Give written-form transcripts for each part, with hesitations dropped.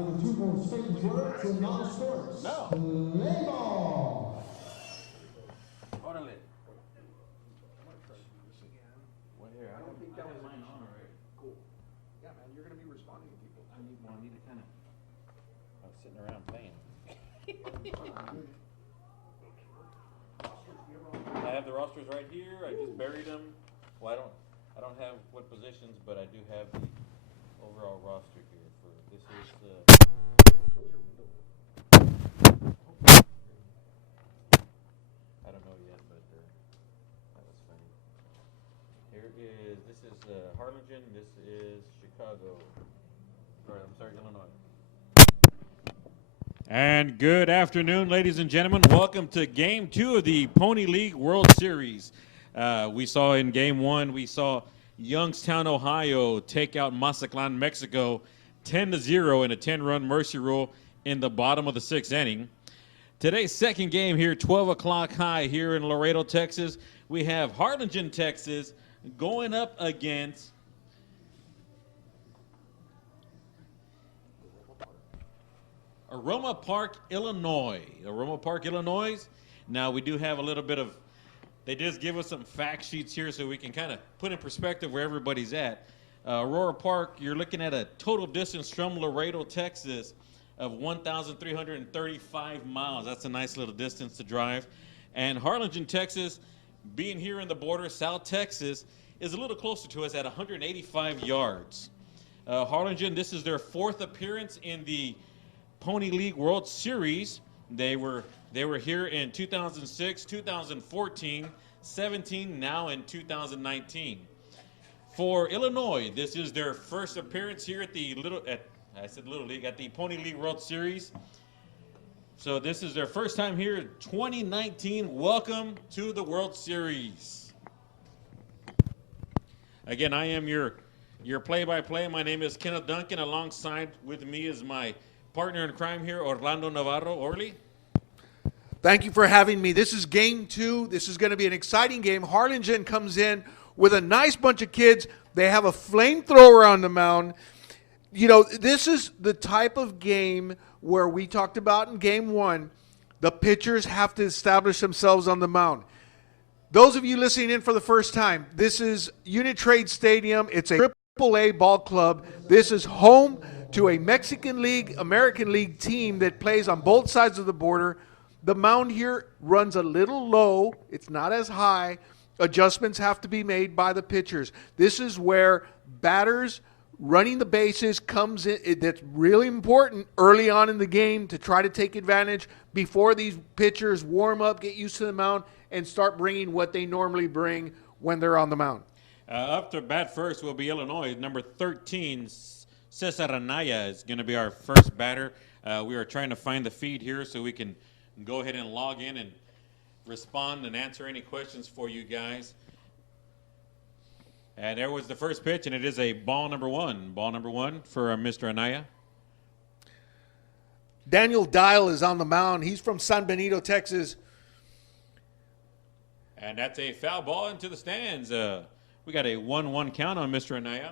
for the two most famous words in non-sports. No. Play ball. Órale. Well, here, I don't think that was mine on already. Cool. Yeah, man, you're going to be responding to people. I need to kind of. I was sitting around playing. I have the rosters right here. I just buried them. Well, I don't have what positions, but I do have the overall roster here for this is I don't know yet, but that was funny. This is Harlingen. This is Chicago. Sorry, Illinois. And good afternoon, ladies and gentlemen. Welcome to Game 2 of the Pony League World Series. We saw in Game 1, we saw Youngstown, Ohio take out Mazatlan, Mexico, 10-0 in a 10-run mercy rule in the bottom of the sixth inning. Today's second game here, 12 o'clock high here in Laredo, Texas. We have Harlingen, Texas, going up against Aroma Park, Illinois. Aroma Park, Illinois. Now, we do have a little bit of, they just give us some fact sheets here so we can kind of put in perspective where everybody's at. Aurora Park, you're looking at a total distance from Laredo, Texas of 1,335 miles. That's a nice little distance to drive. And Harlingen, Texas, being here in the border, South Texas, is a little closer to us at 185 yards. Harlingen, this is their fourth appearance in the Pony League World Series. They were here in 2006, 2014, 17, now in 2019. For Illinois, this is their first appearance here at the at the Pony League World Series. So this is their first time here in 2019. Welcome to the World Series. Again, I am your play-by-play. My name is Kenneth Duncan. Alongside with me is my partner in crime here, Orlando Navarro. Orly. Thank you for having me. This is Game 2. This is going to be an exciting game. Harlingen comes in with a nice bunch of kids. They have a flamethrower on the mound. You know, this is the type of game where we talked about in Game 1, the pitchers have to establish themselves on the mound. Those of you listening in for the first time, this is Uni-Trade Stadium. It's a AAA ball club. This is home to a Mexican League, American League team that plays on both sides of the border. The mound here runs a little low. It's not as high. Adjustments have to be made by the pitchers. This is where batters running the bases comes in. That's really important early on in the game to try to take advantage before these pitchers warm up, get used to the mound, and start bringing what they normally bring when they're on the mound. Up to bat first will be Illinois. Number 13, Cesar Anaya is going to be our first batter. We are trying to find the feed here so we can go ahead and log in and respond and answer any questions for you guys. And there was the first pitch, and it is a ball number one. Ball number one for Mr. Anaya. Daniel Dial is on the mound. He's from San Benito, Texas. And that's a foul ball into the stands. We got a 1-1 count on Mr. Anaya.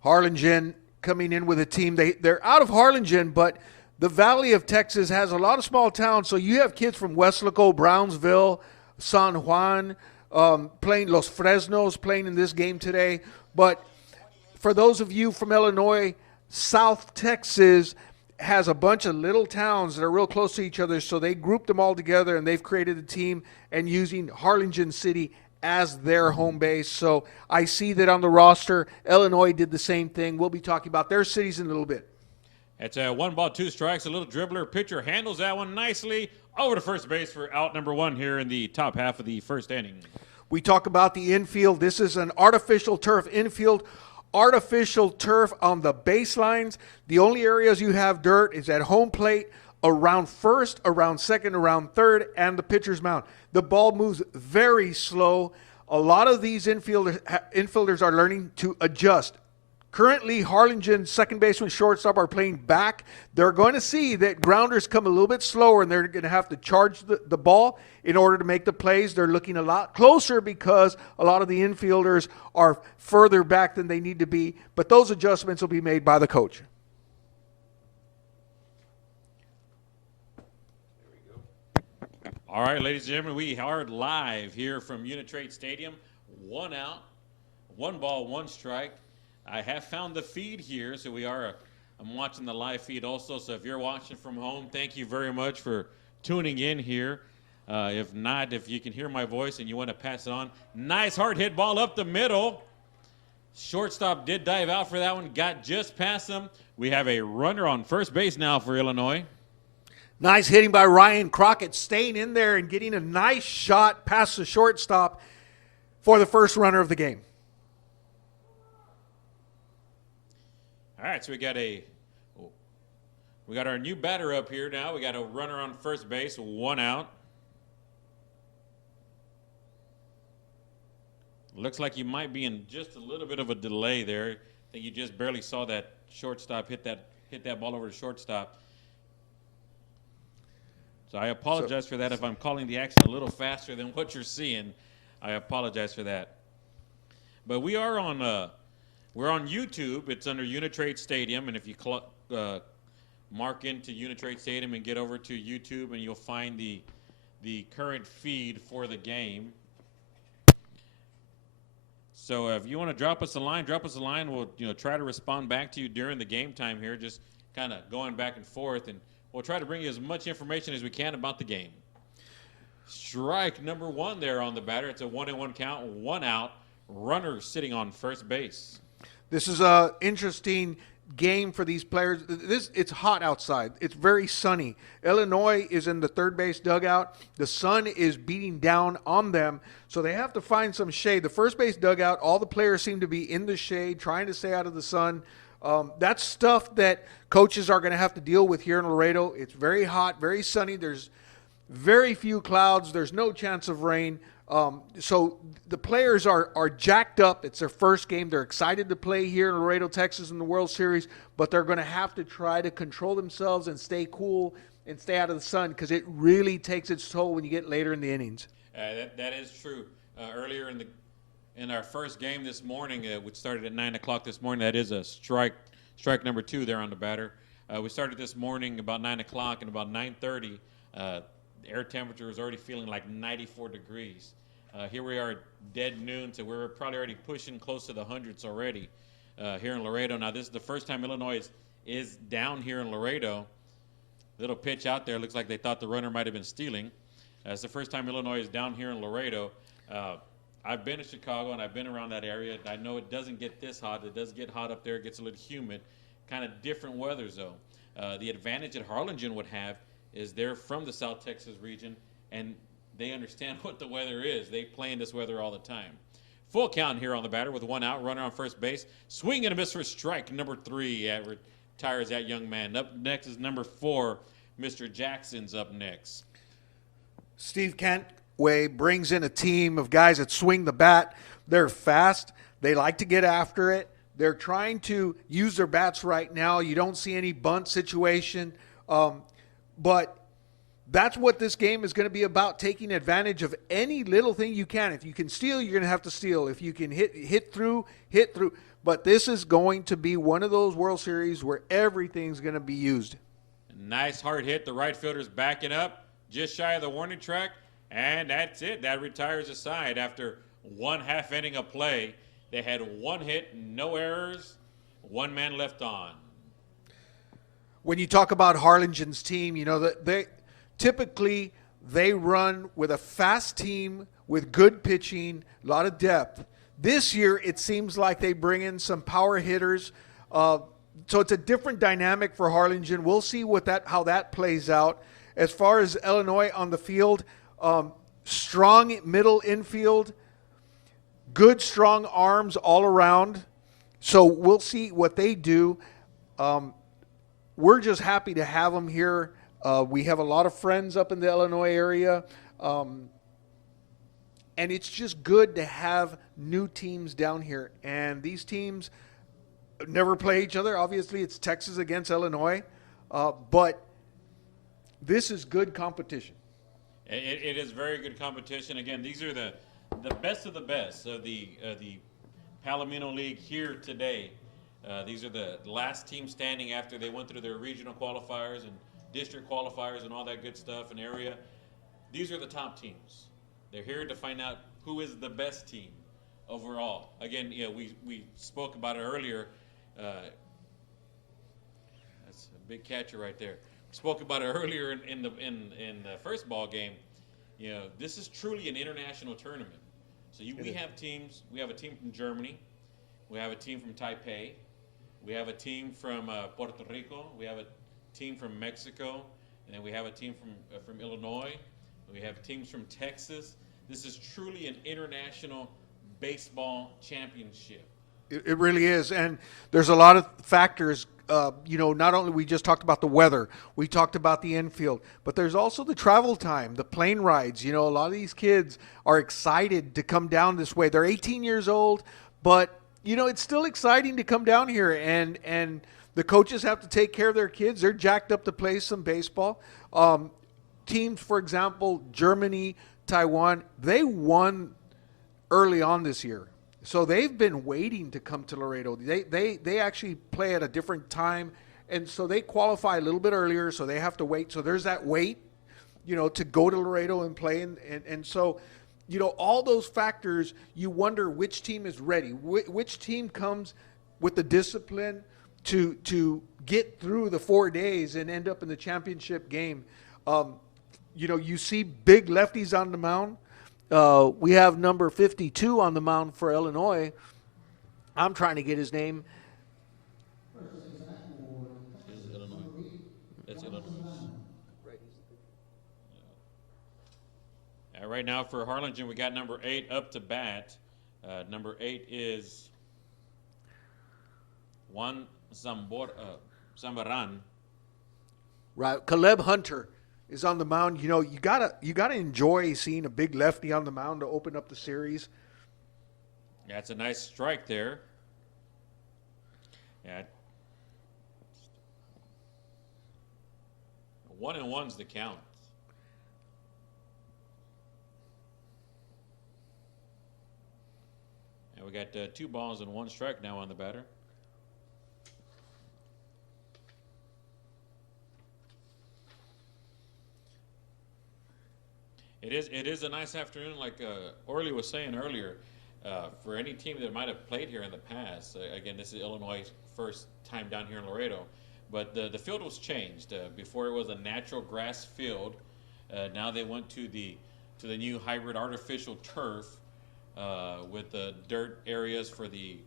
Harlingen coming in with a team. They're out of Harlingen, but the Valley of Texas has a lot of small towns. So you have kids from Weslaco, Brownsville, San Juan, playing Los Fresnos, playing in this game today. But for those of you from Illinois, South Texas has a bunch of little towns that are real close to each other. So they grouped them all together, and they've created a team and using Harlingen City as their home base. So I see that on the roster. Illinois did the same thing. We'll be talking about their cities in a little bit. It's a 1-2 strikes. A little dribbler. Pitcher handles that one nicely over to first base for out number one here in the top half of the first inning. We talk about the infield. This is an artificial turf infield. Artificial turf on the baselines. The only areas you have dirt is at home plate, around first, around second, around third, and the pitcher's mound. The ball moves very slow. A lot of these infielders are learning to adjust. Currently, Harlingen's second baseman, shortstop are playing back. They're going to see that grounders come a little bit slower, and they're going to have to charge the ball in order to make the plays. They're looking a lot closer because a lot of the infielders are further back than they need to be. But those adjustments will be made by the coach. All right, ladies and gentlemen, we are live here from Uni-Trade Stadium. 1 out, 1 ball, 1 strike. I have found the feed here, so I'm watching the live feed also. So if you're watching from home, thank you very much for tuning in here. If not, if you can hear my voice and you want to pass it on, nice hard hit ball up the middle. Shortstop did dive out for that one, got just past him. We have a runner on first base now for Illinois. Nice hitting by Ryan Crockett, staying in there and getting a nice shot past the shortstop for the first runner of the game. All right, so we got our new batter up here now. We got a runner on first base, 1 out. Looks like you might be in just a little bit of a delay there. I think you just barely saw that shortstop hit that ball over to shortstop. So I apologize for that if I'm calling the action a little faster than what you're seeing. I apologize for that. But we are on we're on YouTube. It's under Uni-Trade Stadium, and if you mark into Uni-Trade Stadium and get over to YouTube, and you'll find the current feed for the game. So if you want to drop us a line. We'll try to respond back to you during the game time here, just kind of going back and forth, and we'll try to bring you as much information as we can about the game. Strike number 1 there on the batter. It's a 1-1 count, 1 out. Runner sitting on first base. This is an interesting game for these players. It's hot outside. It's very sunny. Illinois is in the third base dugout. The sun is beating down on them, so they have to find some shade. The first base dugout, all the players seem to be in the shade, trying to stay out of the sun. That's stuff that coaches are going to have to deal with here in Laredo. It's very hot, very sunny. There's very few clouds. There's no chance of rain. So the players are jacked up. It's their first game. They're excited to play here in Laredo, Texas in the World Series, but they're going to have to try to control themselves and stay cool and stay out of the sun because it really takes its toll when you get later in the innings. That is true. Earlier in our first game this morning, which started at 9 o'clock this morning, that is a strike number 2 there on the batter. We started this morning about 9 o'clock, and about 9:30, the air temperature was already feeling like 94 degrees. Here we are dead noon, so we're probably already pushing close to the hundreds already here in Laredo. Now, this is the first time Illinois is down here in Laredo. Little pitch out there. Looks like they thought the runner might have been stealing. It's the first time Illinois is down here in Laredo. I've been to Chicago, and I've been around that area. I know it doesn't get this hot. It does get hot up there. It gets a little humid. Kind of different weather zone. The advantage that Harlingen would have is they're from the South Texas region, and they understand what the weather is. They play in this weather all the time. Full count here on the batter with 1 out, runner on first base. Swing and a miss for strike number 3. Retires that young man. Up next is number 4. Mr. Jackson's up next. Steve Cantway brings in a team of guys that swing the bat. They're fast. They like to get after it. They're trying to use their bats right now. You don't see any bunt situation. But that's what this game is going to be about, taking advantage of any little thing you can. If you can steal, you're going to have to steal. If you can hit through. But this is going to be one of those World Series where everything's going to be used. Nice hard hit. The right fielder's backing up just shy of the warning track, and that's it. That retires the side after 1/2 inning of play. They had 1 hit, no errors, 1 man left on. When you talk about Harlingen's team, you know that they typically run with a fast team with good pitching, a lot of depth. This year, it seems like they bring in some power hitters. So it's a different dynamic for Harlingen. We'll see how that plays out. As far as Illinois on the field, strong middle infield, good strong arms all around. So we'll see what they do. We're just happy to have them here. We have a lot of friends up in the Illinois area. And it's just good to have new teams down here. And these teams never play each other. Obviously, it's Texas against Illinois. But this is good competition. It is very good competition. Again, these are the best of the best of the Palomino League here today. These are the last team standing after they went through their regional qualifiers and district qualifiers and all that good stuff and area. these are the top teams. They're here to find out who is the best team overall. Again, we spoke about it earlier. That's a big catcher right there. We spoke about it earlier in the first ball game. This is truly an international tournament. So we have teams. We have a team from Germany. We have a team from Taipei. We have a team from Puerto Rico. We have a team from Mexico, and then we have a team from Illinois. We have teams from Texas. This is truly an international baseball championship. It really is, and there's a lot of factors. Not only we just talked about the weather, we talked about the infield, but there's also the travel time, the plane rides. A lot of these kids are excited to come down this way. They're 18 years old, but it's still exciting to come down here, and the coaches have to take care of their kids. They're jacked up to play some baseball. Teams, for example, Germany, Taiwan, they won early on this year. So they've been waiting to come to Laredo. They actually play at a different time, and so they qualify a little bit earlier, so they have to wait. So there's that wait, to go to Laredo and play. And so, all those factors, you wonder which team is ready, which team comes with the discipline to get through the 4 days and end up in the championship game. You see big lefties on the mound. We have number 52 on the mound for Illinois. I'm trying to get his name. This is Illinois. That's Illinois. Right now for Harlingen, we got number 8 up to bat. Number 8 is Juan Zambaran. Right, Caleb Hunter is on the mound. You gotta enjoy seeing a big lefty on the mound to open up the series. Yeah, it's a nice strike there. Yeah. 1-1's the count. And we got 2 balls and 1 strike now on the batter. It is a nice afternoon, like Orly was saying earlier, for any team that might have played here in the past. Again, this is Illinois' first time down here in Laredo, but the field was changed. Before it was a natural grass field. Now they went to the new hybrid artificial turf with the dirt areas for the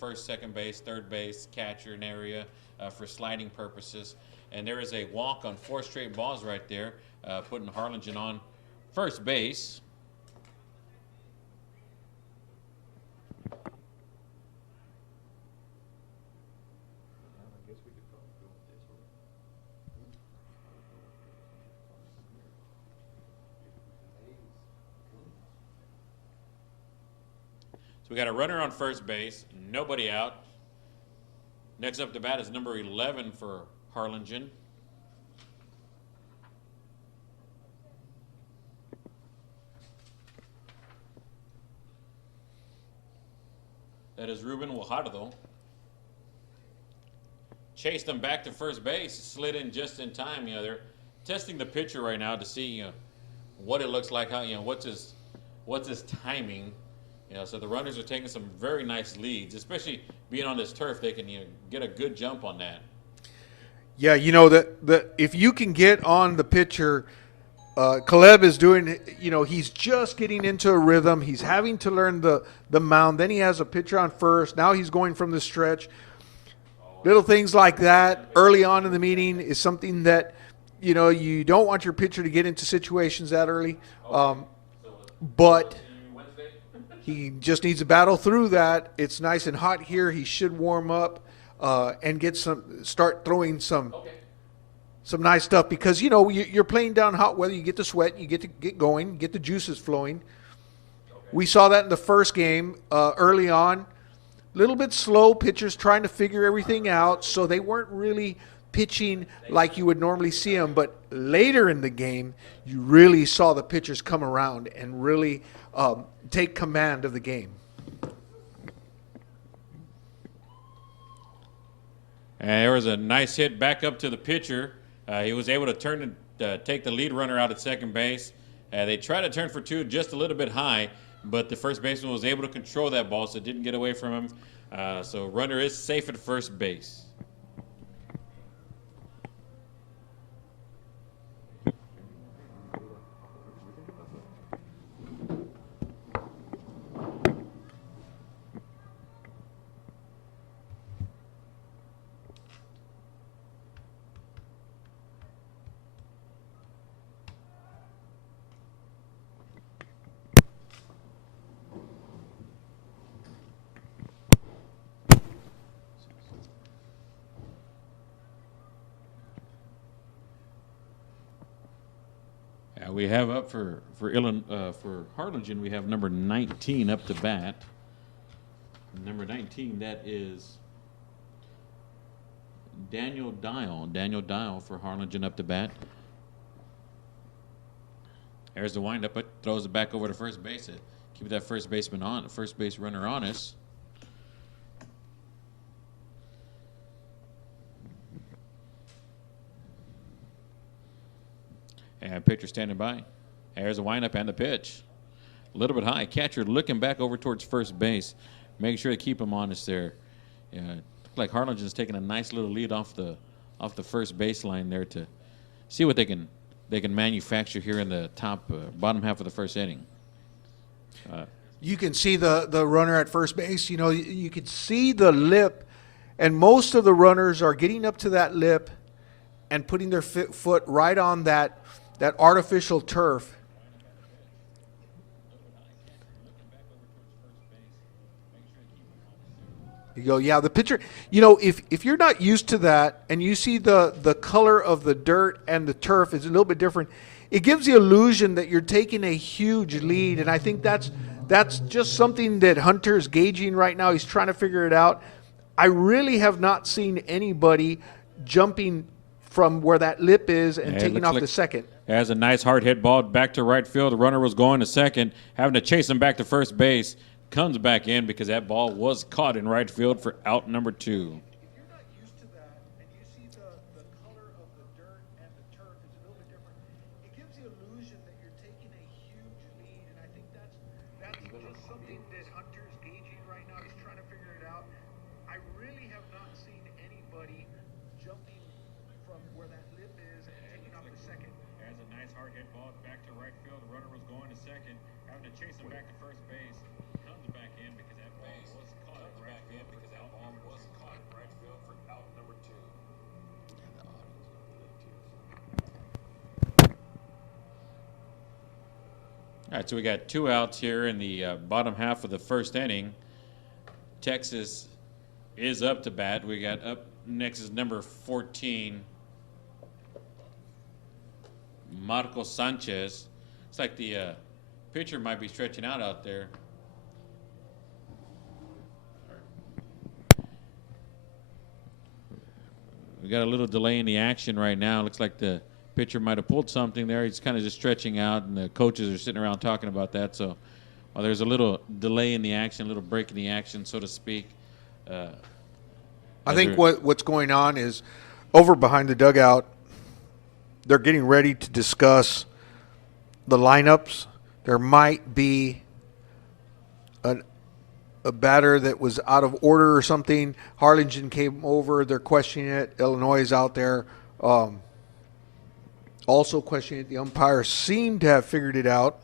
first, second base, third base, catcher and area for sliding purposes. And there is a walk on 4 straight balls right there, putting Harlingen on first base. So we got a runner on first base, nobody out. Next up to bat is number 11 for Harlingen. That is Ruben Guajardo. Chased them back to first base, slid in just in time. They're testing the pitcher right now to see what it looks like, how what's his timing. So the runners are taking some very nice leads, especially being on this turf. They can get a good jump on that. Yeah, if you can get on the pitcher, Caleb is doing, he's just getting into a rhythm. He's having to learn the mound. Then he has a pitcher on first. Now he's going from the stretch. Little things like that early on in the meeting is something that, you don't want your pitcher to get into situations that early. But he just needs to battle through that. It's nice and hot here. He should warm up and start throwing some nice stuff because, you're playing down hot weather. You get the sweat, you get to get going, get the juices flowing. Okay. We saw that in the first game early on. A little bit slow, pitchers trying to figure everything out, so they weren't really pitching like you would normally see them. But later in the game, you really saw the pitchers come around and really take command of the game. And there was a nice hit back up to the pitcher. He was able to take the lead runner out at second base They tried to turn for two just a little bit high, but the first baseman was able to control that ball, so it didn't get away from him. So runner is safe at first base. We have up for Harlingen, we have number 19 up to bat. Number 19, that is Daniel Dial. Daniel Dial for Harlingen up to bat. There's the windup, but throws it back over to first base. Keep that first baseman on, first base runner honest. And pitcher standing by. There's a windup and the pitch. A little bit high. Catcher looking back over towards first base. Making sure to keep him honest there. Looked like Harlingen's taking a nice little lead off the first baseline there to see what they can manufacture here in the bottom half of the first inning. You can see the runner at first base. You could see the lip, and most of the runners are getting up to that lip and putting their foot right on that artificial turf. You go, yeah, the pitcher, if you're not used to that and you see the color of the dirt and the turf is a little bit different, it gives the illusion that you're taking a huge lead. And I think that's just something that Hunter's gauging right now. He's trying to figure it out. I really have not seen anybody jumping from where that lip is and taking off the second. Has a nice hard hit ball back to right field. The runner was going to second, having to chase him back to first base. Comes back in because that ball was caught in right field for out number 2. If you're not used to that and you see the color of the dirt and the turf is a little bit different, it gives the illusion that you're taking a huge lead. And I think that's just something that Hunter's gauging right now. He's trying to figure it out. I really have not seen anybody jumping from where that lip is and taking off the second. Has a nice hard hit ball back to right field. The runner was going to second, having to chase him back to first base. Comes back in because that ball was caught in right field for out number 2. All right, so we got 2 outs here in the bottom half of the first inning. Texas is up to bat. We got up next is number 14, Marco Sanchez. It's like the pitcher might be stretching out there. We got a little delay in the action right now. Looks like the pitcher might have pulled something there. He's kind of just stretching out, and the coaches are sitting around talking about that. So there's a little delay in the action, a little break in the action, so to speak. I think what's going on is over behind the dugout, they're getting ready to discuss the lineups. There might be a batter that was out of order or something. Harlingen came over. They're questioning it. Illinois is out there also questioning it. The umpires seem to have figured it out.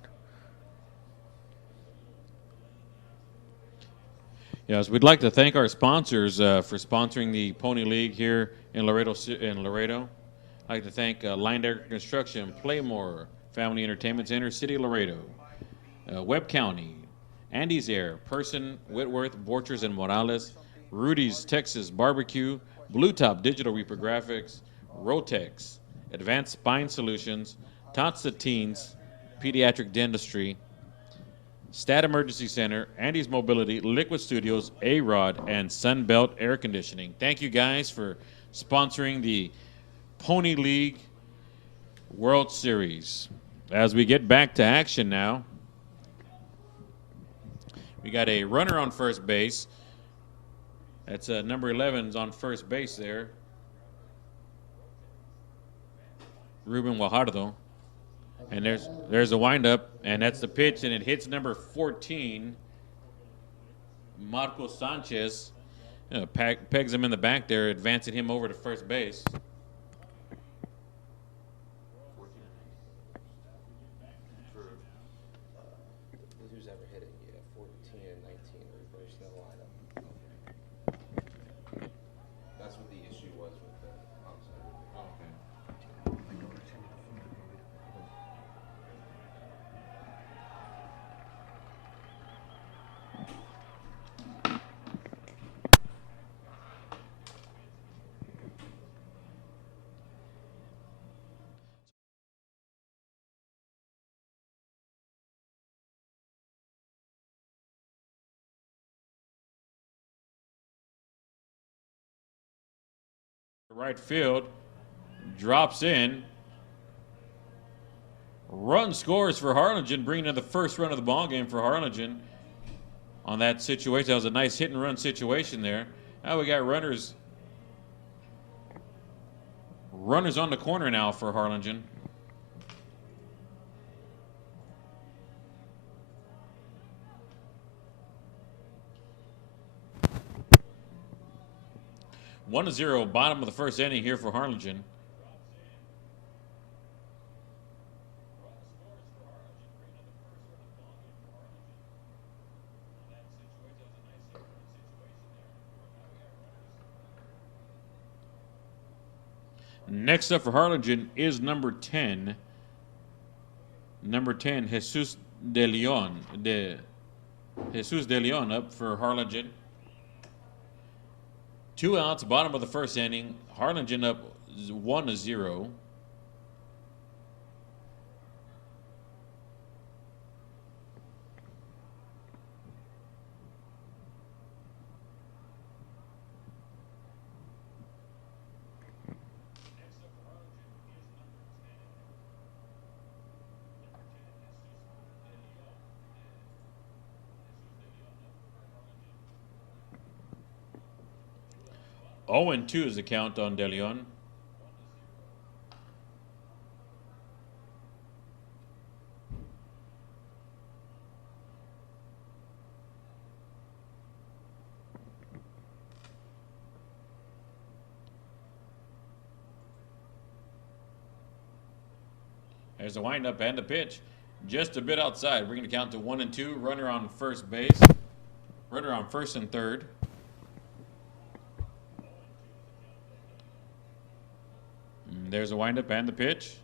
Yes, we'd like to thank our sponsors for sponsoring the Pony League here in Laredo. I'd like to thank Linedecker Construction, Playmore, Family Entertainment Center, City of Laredo, Webb County, Andy's Air, Person, Whitworth, Borchers, and Morales, Rudy's Texas Barbecue, Blue Top Digital Reprographics, Rotex, Advanced Spine Solutions, Tots the Teens, Pediatric Dentistry, Stat Emergency Center, Andy's Mobility, Liquid Studios, A-Rod, and Sunbelt Air Conditioning. Thank you guys for sponsoring the Pony League World Series. As we get back to action now, we got a runner on first base. That's number 11 is on first base there. Ruben Guajardo. And there's a windup, and that's the pitch, and it hits number 14, Marco Sanchez. Pegs him in the back there, advancing him over to first base. Who's ever hit it? Yeah, 14 and 19 reversing the lineup. That's what the issue was with the Right field, drops in. Run scores for Harlingen, bringing in the first run of the ball game for Harlingen. On that situation, that was a nice hit and run situation there. Now we got runners on the corner now for Harlingen. One to 0, bottom of the first inning here for Harlingen. Next up for Harlingen is number 10. Number 10, Jesus de Leon. Jesus de Leon up for Harlingen. 2 outs, bottom of the first inning. Harlingen up 1 to 0. Oh, and 2 is the count on De Leon. There's the windup and the pitch. Just a bit outside. We're going to count to 1 and 2. Runner on first base. Runner on first and third. There's a windup and the pitch.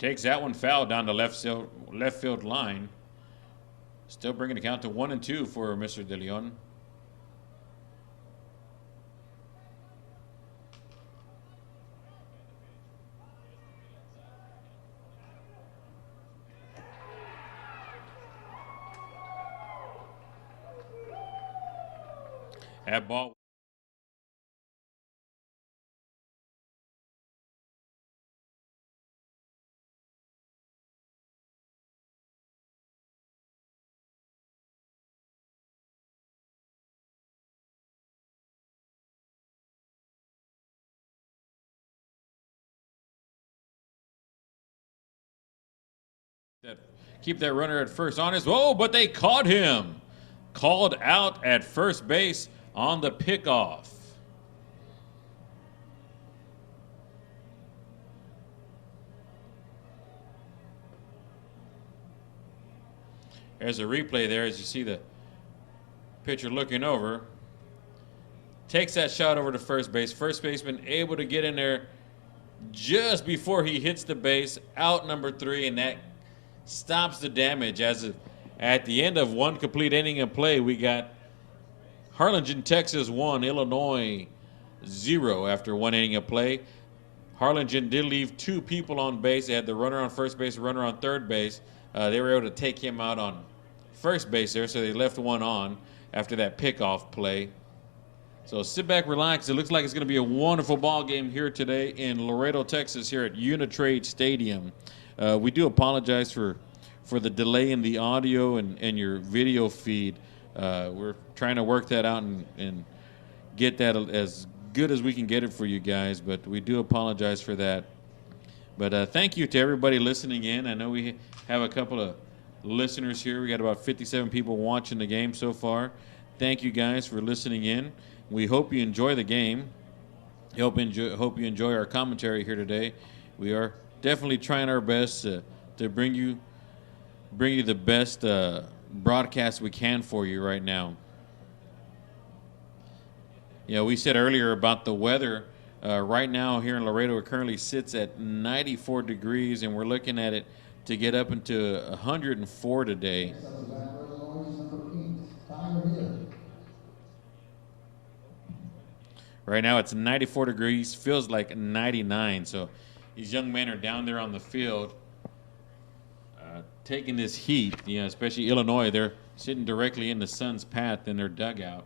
Takes that one foul down the left field line. Still bringing the count to 1 and 2 for Mr. De Leon. That ball. Keep that runner at first on his. Oh, but they caught him. Called out at first base on the pickoff. There's a replay there as you see the pitcher looking over. Takes that shot over to first base. First baseman able to get in there just before he hits the base. Out number 3, and that stops the damage. As at the end of one complete inning of play, we got Harlingen, Texas 1, Illinois 0 after 1 inning of play. Harlingen did leave 2 people on base. They had the runner on first base, runner on third base. They were able to take him out on first base there, so they left 1 on after that pickoff play. So sit back, relax. It looks like it's going to be a wonderful ball game here today in Laredo, Texas, here at Uni-Trade Stadium. We do apologize for the delay in the audio and your video feed. We're trying to work that out and get that as good as we can get it for you guys, but we do apologize for that. But thank you to everybody listening in. I know we have a couple of listeners here. We got about 57 people watching the game so far. Thank you guys for listening in. We hope you enjoy the game. Hope you enjoy our commentary here today. We are definitely trying our best to bring you the best broadcast we can for you right now. You know, we said earlier about the weather. Right now here in Laredo, it currently sits at 94 degrees, and we're looking at it to get up into 104 today. Right now it's 94 degrees, feels like 99. So these young men are down there on the field taking this heat, you know, especially Illinois. They're sitting directly in the sun's path in their dugout.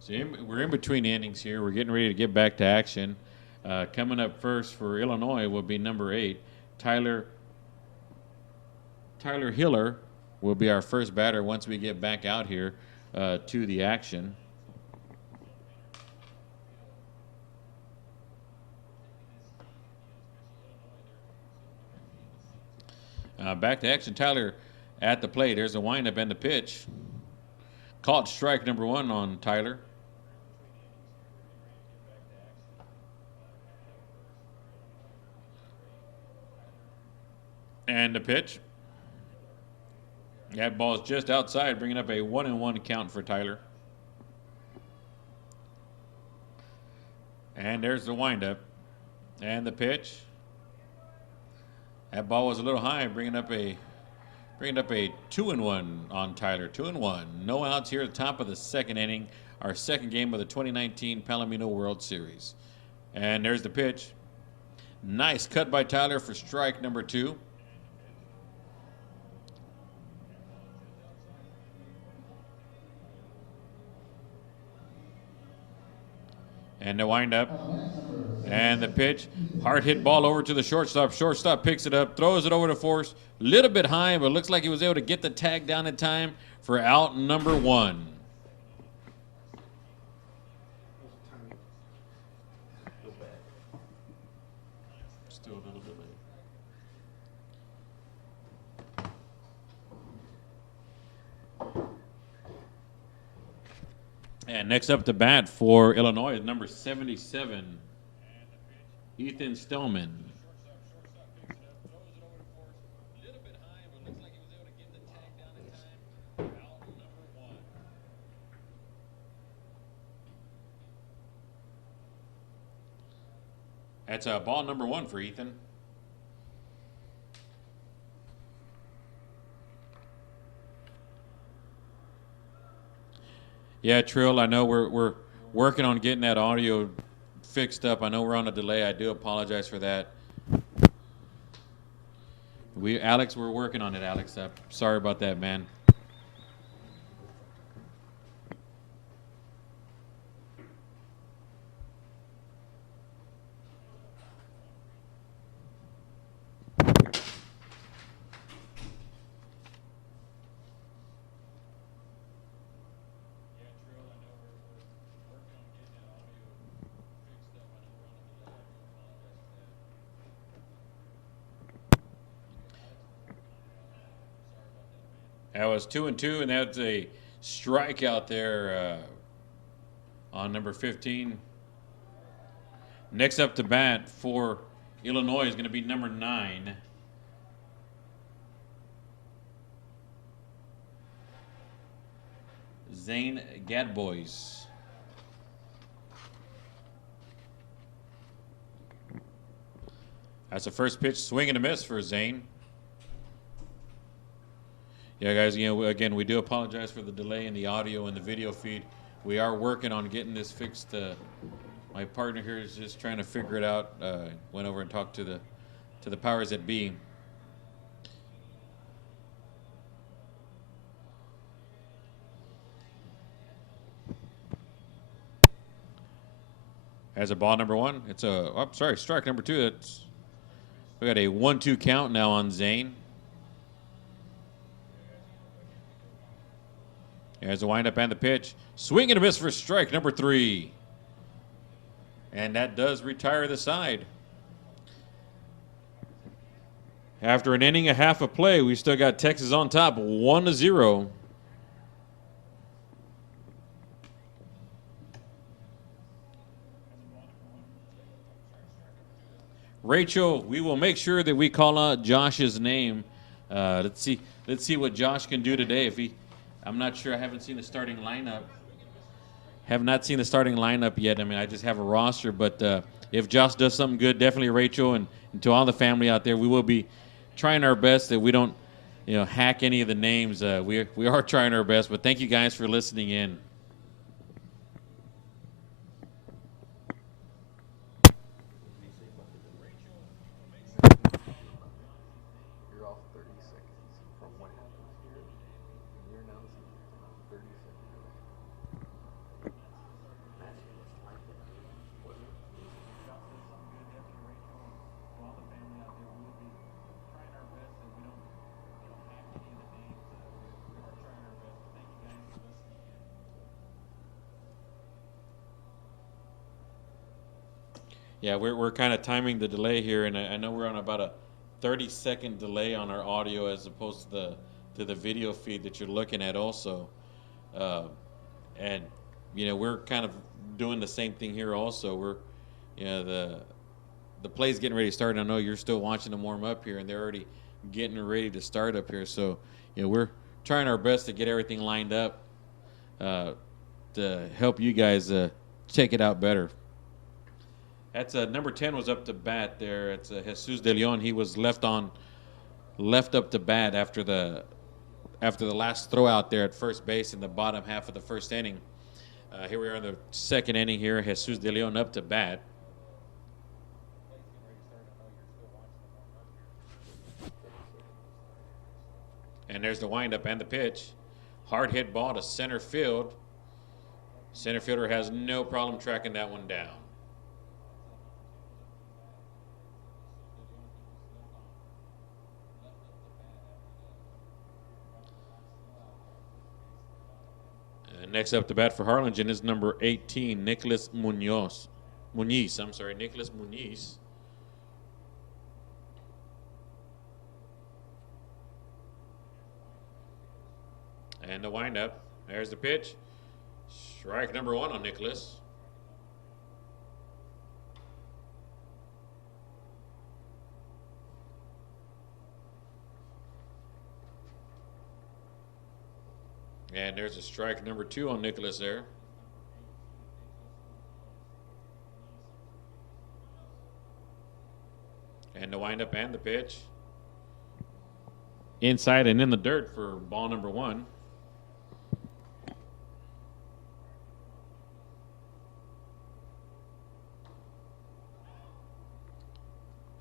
So we're in between innings here. We're getting ready to get back to action. Coming up first for Illinois will be number 8, Tyler Hiller will be our first batter once we get back out here to the action. Back to action. Tyler at the plate. There's a windup and the pitch. Caught strike number 1 on Tyler. And the pitch. That ball is just outside, bringing up a 1-1 count for Tyler. And there's the windup. And the pitch. That ball was a little high, bringing up a 2-1 on Tyler. 2-1. No outs here at the top of the second inning. Our second game of the 2019 Palomino World Series. And there's the pitch. Nice cut by Tyler for strike number 2. And the windup. And the pitch. Hard hit ball over to the shortstop. Shortstop picks it up, throws it over to Force. Little bit high, but looks like he was able to get the tag down in time for out number 1. Still a little bit late. And next up to bat for Illinois is number 77, Ethan Stillman. That's ball number 1 for Ethan. Yeah, Trill, I know we're working on getting that audio fixed up. I know we're on a delay. I do apologize for that. Alex, we're working on it, Alex. Sorry about that, man. That was 2-2, and that's a strikeout there on number 15. Next up to bat for Illinois is going to be number 9. Zane Gadbois. That's the first pitch, swing and a miss for Zane. Yeah, guys, you know, again, we do apologize for the delay in the audio and the video feed. We are working on getting this fixed. My partner here is just trying to figure it out. Went over and talked to the powers that be. As a ball number 1, it's strike number 2. We got a 1-2 count now on Zane. There's the windup and the pitch. Swing and a miss for strike number 3. And that does retire the side. After an inning and a half of play, we still got Texas on top, 1-0. Rachel, we will make sure that we call out Josh's name. Let's see what Josh can do today. I'm not sure. I haven't seen the starting lineup. Have not seen the starting lineup yet. I mean, I just have a roster. But if Josh does something good, definitely Rachel and to all the family out there, we will be trying our best that we don't, hack any of the names. We are trying our best. But thank you guys for listening in. You're off 30 seconds from what happens here. And you're announcing 30 seconds. Yeah, we're kind of timing the delay here, and I know we're on about a 30-second delay on our audio as opposed to the video feed that you're looking at also. And we're kind of doing the same thing here also. We're the play's getting ready to start. And I know you're still watching them warm up here, and they're already getting ready to start up here. So we're trying our best to get everything lined up to help you guys check it out better. That's number 10 was up to bat there. It's Jesus De Leon. He was left up to bat after the last throw out there at first base in the bottom half of the first inning. Here we are in the second inning here. Jesus De Leon up to bat. And there's the windup and the pitch. Hard hit ball to center field. Center fielder has no problem tracking that one down. Next up to bat for Harlingen is number 18, Nicholas Muniz. Nicholas Muniz. And the windup. There's the pitch. Strike number 1 on Nicholas. And there's a strike number 2 on Nicholas there. And the windup and the pitch. Inside and in the dirt for ball number 1.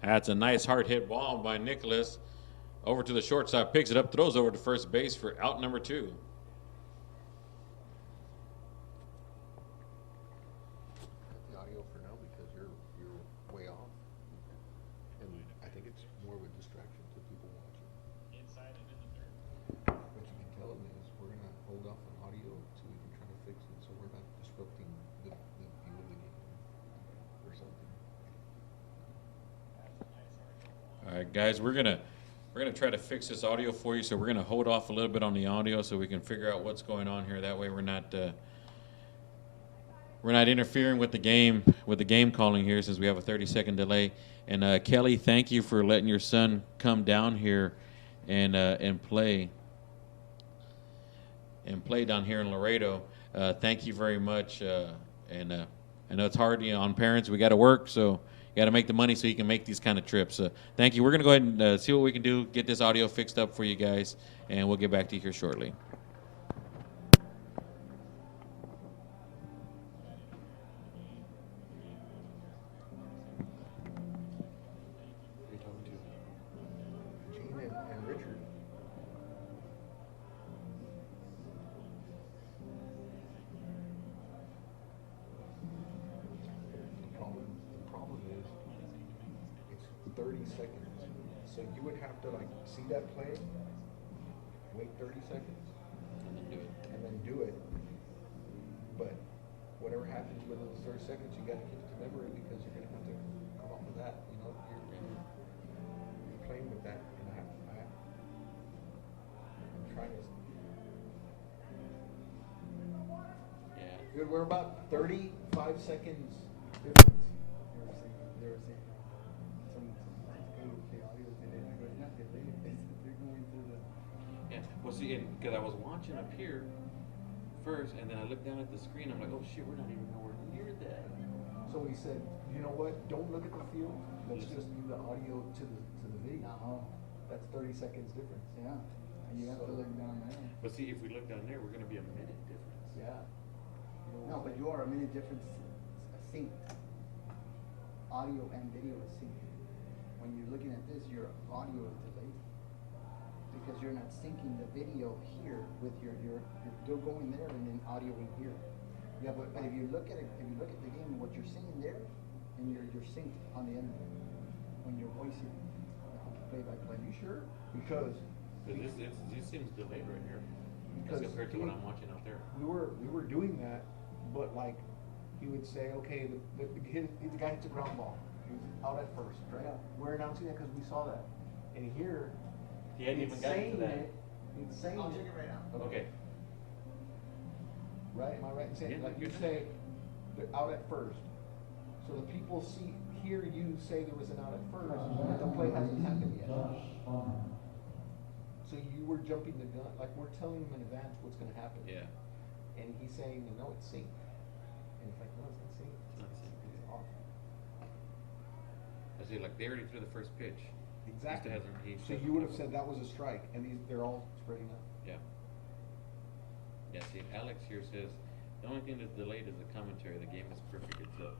That's a nice hard hit ball by Nicholas. Over to the shortstop, picks it up, throws over to first base for out number 2. All right, guys, we're gonna try to fix this audio for you. So we're gonna hold off a little bit on the audio so we can figure out what's going on here. That way, we're not interfering with the game calling here, since we have a 30-second delay. And Kelly, thank you for letting your son come down here and play down here in Laredo. Thank you very much. And I know it's hard, on parents. We got to work, so. You got to make the money so you can make these kind of trips. Thank you. We're going to go ahead and see what we can do, get this audio fixed up for you guys, and we'll get back to you here shortly. See that play, wait 30 seconds, and then do 30 seconds, you got to keep it to memory because you're going to have to come up with that. You know, you're playing with that, and I'm trying to. Yeah. Dude, we're about 35 seconds difference. They were saying some the audio is delayed. I go, it's not delayed. They're going through the. Yeah. Well, see, because I was watching up here first, and then I looked down at the screen. I'm like, oh shit, we're not even nowhere near that. So he said, you know what? Don't look at the field. Let's just do the audio to the video. Oh, That's 30 seconds difference. yeah. And you have to look down there. But see, if we look down there, we're gonna be a minute difference. Yeah. No, but you are a minute difference synced. Audio and video is synced. When you're looking at this, your audio is delayed because you're not syncing the video here with you're going there and then audio in here. Yeah, but But if you look at it, if you look at the game, what you're seeing there, and you're synced on the end when you're voicing play by play. you sure? Because Because this seems delayed right here, Because as compared to what he- I'm watching out there. we were doing that, but like he would say, okay, the guy hits a ground ball. He was out at first, right? Yeah. We're announcing that because we saw that. And here, He hadn't it's even gotten saying to that. It's saying I'll it. check it right now. Okay. Right? Am I right in saying Yeah, like you you're say they're out at first, so the people hear you say there was an out at first, but the play hasn't happened yet. So you were jumping the gun, like we're telling him in advance what's going to happen. Yeah. And he's saying, no, it's synced. And it's like, no, it's not synced. It's not synced. It's off. I see, like they already threw the first pitch. Exactly. He So you would have said that was a strike, and they're all spreading out. Yeah. Yeah. See, Alex here says the only thing that's delayed is the commentary. The game is perfect itself.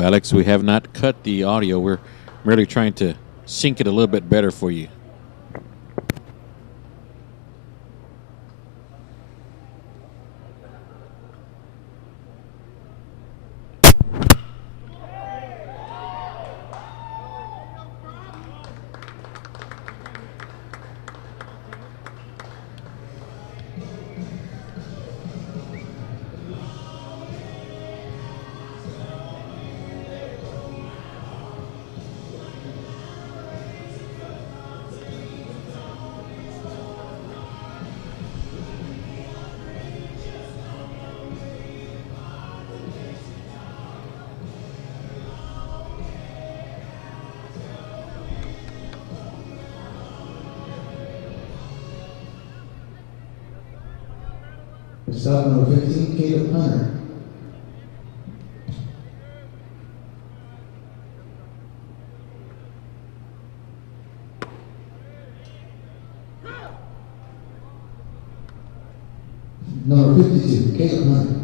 No, Alex, we have not cut the audio. We're merely trying to sync it a little bit better for you. Stop number 15, Caleb Hunter. Number 52, Caleb Hunter.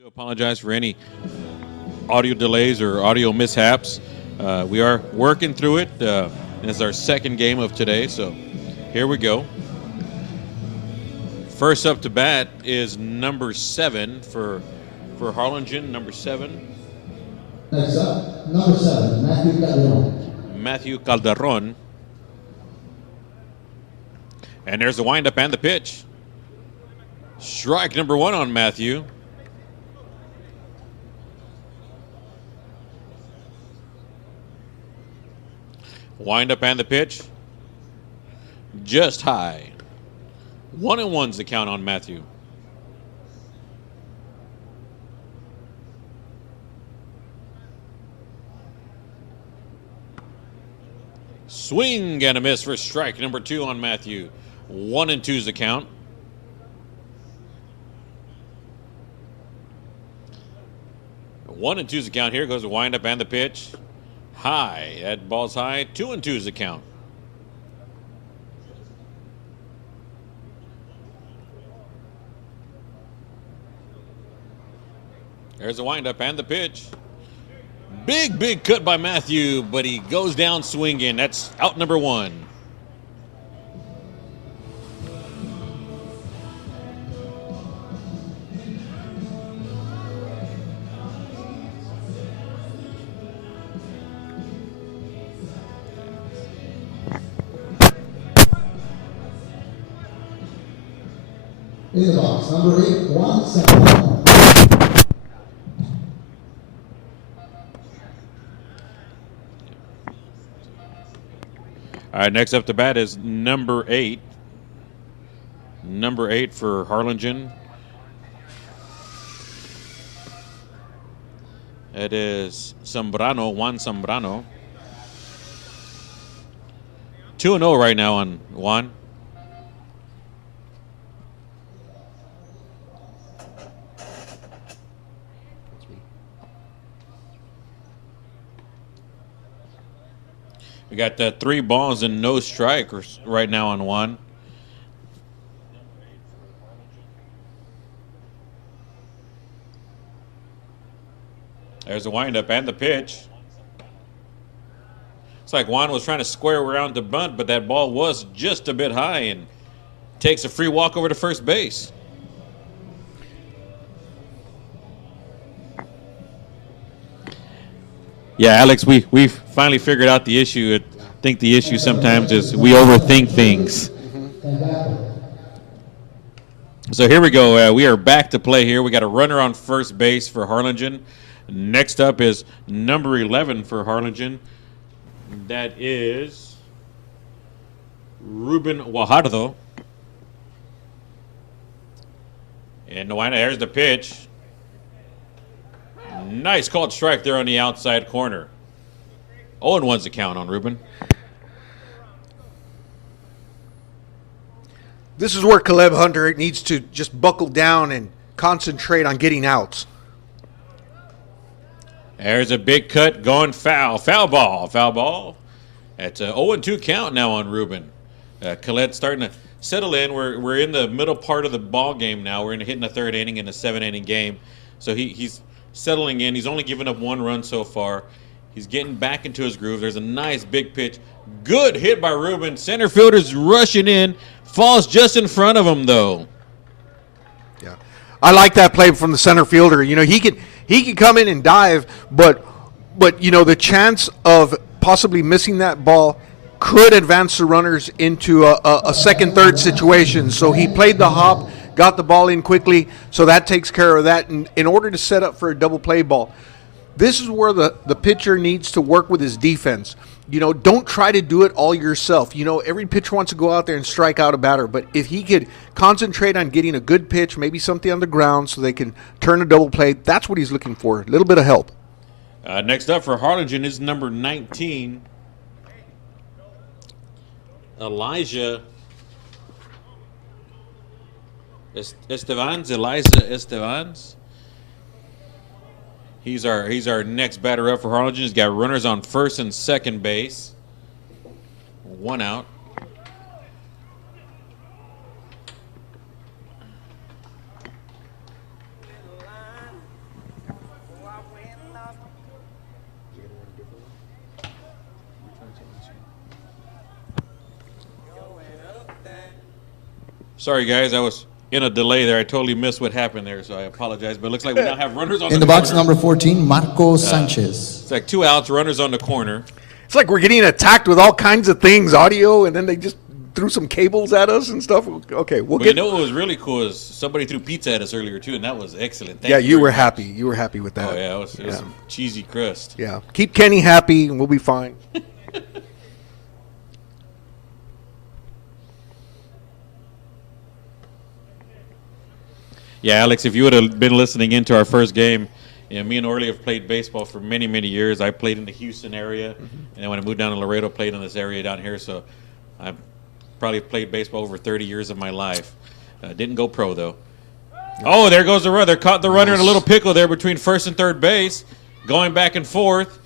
I do apologize for any audio delays or audio mishaps. We are working through it. It's our second game of today, so here we go. First up to bat is number 7 for Harlingen, number 7. Next up, number 7, Matthew Calderon. Matthew Calderon. And there's the windup and the pitch. Strike number 1 on Matthew. Windup and the pitch. just high. 1-1's the count on Matthew. Swing and a miss for strike number 2 on Matthew. 1-2's the count. One and two's the count. Here goes the windup and the pitch. High. That ball's high. 2-2's the count. There's the windup and the pitch. Big cut by Matthew, but he goes down swinging. That's out number 1. In the box, number 8, Juan Zambrano. All right, next up to bat is number 8. Number 8 for Harlingen. It is Zambrano, Juan Zambrano. 2-0 right now on Juan. We got 3 balls and no strikers right now on Juan. There's the windup and the pitch. It's like Juan was trying to square around the bunt, but that ball was just a bit high and takes a free walk over to first base. Yeah, Alex, we finally figured out the issue. I think the issue sometimes is we overthink things. So here we go. We are back to play here. We got a runner on first base for Harlingen. Next up is number 11 for Harlingen. That is Ruben Guajardo. And there's the pitch. Nice called strike there on the outside corner. 0-1's the count on Ruben. This is where Caleb Hunter needs to just buckle down and concentrate on getting outs. There's a big cut going foul. Foul ball. That's a 0-2 count now on Ruben. Colette's starting to settle in. We're in the middle part of the ball game now. We're hitting the 3rd inning in a 7-inning game. So he's settling in. He's only given up 1 run so far. He's getting back into his groove. There's a nice big pitch. Good hit by Ruben. Center fielder's rushing in. Falls just in front of him, though. Yeah, I like that play from the center fielder. You know, he could come in and dive, but you know, the chance of possibly missing that ball could advance the runners into a second, third situation. So he played the hop, got the ball in quickly, so that takes care of that in order to set up for a double play ball. This is where the pitcher needs to work with his defense. You know, don't try to do it all yourself. You know, every pitcher wants to go out there and strike out a batter, but if he could concentrate on getting a good pitch, maybe something on the ground so they can turn a double play, that's what he's looking for, a little bit of help. Next up for Harlingen is number 19, Elijah Estevans. He's our next batter up for Harlingen. He's got runners on first and second base. 1 out. Sorry, guys. I was in a delay there. I totally missed what happened there, so I apologize. But it looks like we now have runners on in the corner. box, number 14, Marco Sanchez. It's like 2 outs, runners on the corner. It's like we're getting attacked with all kinds of things, audio, and then they just threw some cables at us and stuff. Okay, we'll But get. you know what was really cool is somebody threw pizza at us earlier, too, and that was excellent. Thank Yeah, you very were much. happy. You were happy with that. Oh, yeah. It was some cheesy crust. Yeah. Keep Kenny happy, and we'll be fine. Yeah, Alex, if you would have been listening into our first game, me and Orly have played baseball for many, many years. I played in the Houston area, and then when I moved down to Laredo, played in this area down here. So I've probably played baseball over 30 years of my life. Didn't go pro, though. Oh, there goes the runner. They caught the runner in a little pickle there between first and third base, going back and forth.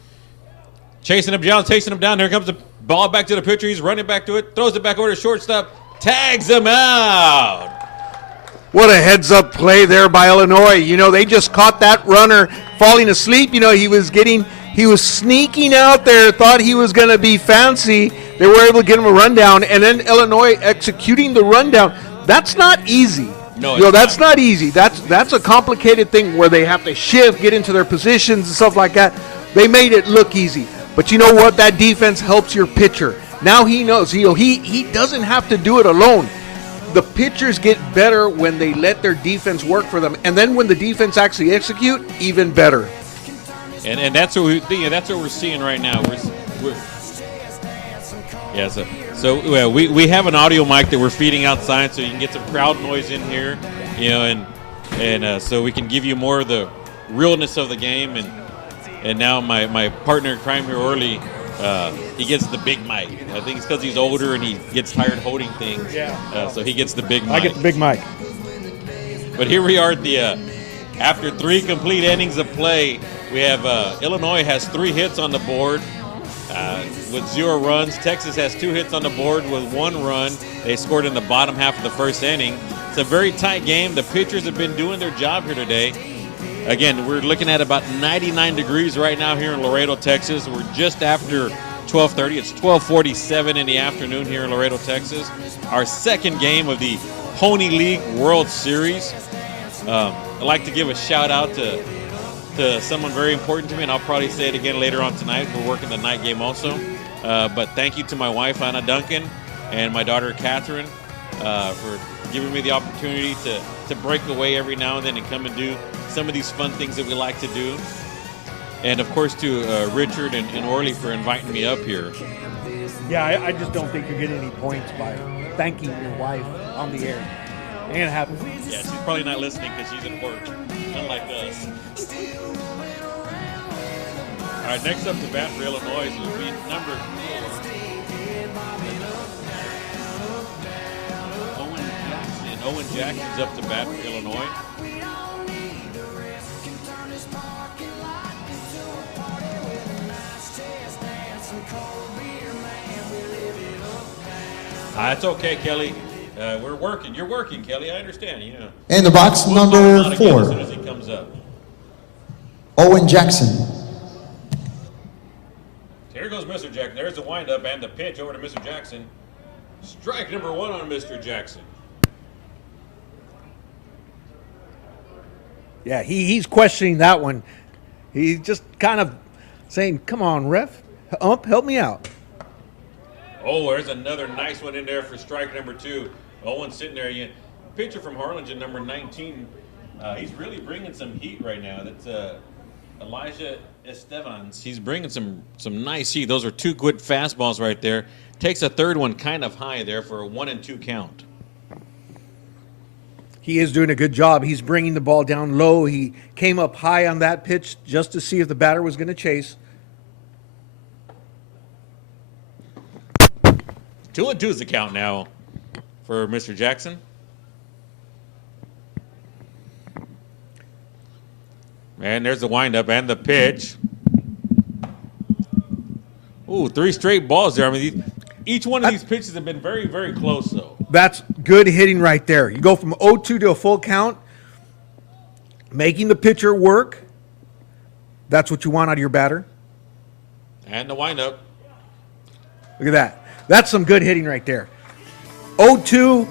Chasing him down. Here comes the ball back to the pitcher. He's running back to it, throws it back over to shortstop, tags him out. What a heads-up play there by Illinois. You know, they just caught that runner falling asleep. You know, he was sneaking out there, thought he was going to be fancy. They were able to get him a rundown, and then Illinois executing the rundown. That's not easy. No, that's not easy. That's a complicated thing where they have to shift, get into their positions and stuff like that. They made it look easy. But you know what? That defense helps your pitcher. Now he knows. He doesn't have to do it alone. The pitchers get better when they let their defense work for them, and then when the defense actually execute, even better. And that's what we're seeing right now. We have an audio mic that we're feeding outside, so you can get some crowd noise in here, and so we can give you more of the realness of the game. And now my partner in crime here, Orly, he gets the big mic. I think it's because he's older and he gets tired holding things. Yeah. So he gets the big mic. I get the big mic. But here we are at after 3 complete innings of play. We have Illinois has 3 hits on the board with 0 runs. Texas has 2 hits on the board with 1 run. They scored in the bottom half of the first inning. It's a very tight game. The pitchers have been doing their job here today. Again, we're looking at about 99 degrees right now here in Laredo, Texas. We're just after 12:30. It's 12:47 in the afternoon here in Laredo, Texas. Our second game of the Pony League World Series. I'd like to give a shout out to someone very important to me, and I'll probably say it again later on tonight. We're working the night game also. But thank you to my wife, Anna Duncan, and my daughter, Catherine, for giving me the opportunity to break away every now and then and come and do some of these fun things that we like to do. And, of course, to Richard and Orly for inviting me up here. Yeah, I just don't think you're getting any points by thanking your wife on the air. Ain't gonna happen. Yeah, she's probably not listening because she's at work, unlike us. All right, next up to bat for Illinois will be number 4. Owen Jackson. Owen Jackson's up to bat for Illinois. It's okay, Kelly. We're working. You're working, Kelly. I understand. In the box, number As soon 4, as he comes up. Owen Jackson. Here goes Mr. Jackson. There's the windup and the pitch over to Mr. Jackson. Strike number 1 on Mr. Jackson. Yeah, he's questioning that one. He's just kind of saying, come on, ref. Help me out. Oh, there's another nice one in there for strike number 2. Owen's sitting there. Pitcher from Harlingen, number 19. He's really bringing some heat right now. That's Elijah Estevans. He's bringing some nice heat. Those are 2 good fastballs right there. Takes a third one kind of high there for a 1-2 count. He is doing a good job. He's bringing the ball down low. He came up high on that pitch just to see if the batter was going to chase. 2-2 is the count now for Mr. Jackson. And there's the windup and the pitch. Ooh, 3 straight balls there. I mean, each one of these pitches have been very, very close, though. That's good hitting right there. You go from 0-2 to a full count, making the pitcher work. That's what you want out of your batter. And the windup. Look at that. That's some good hitting right there. 0-2,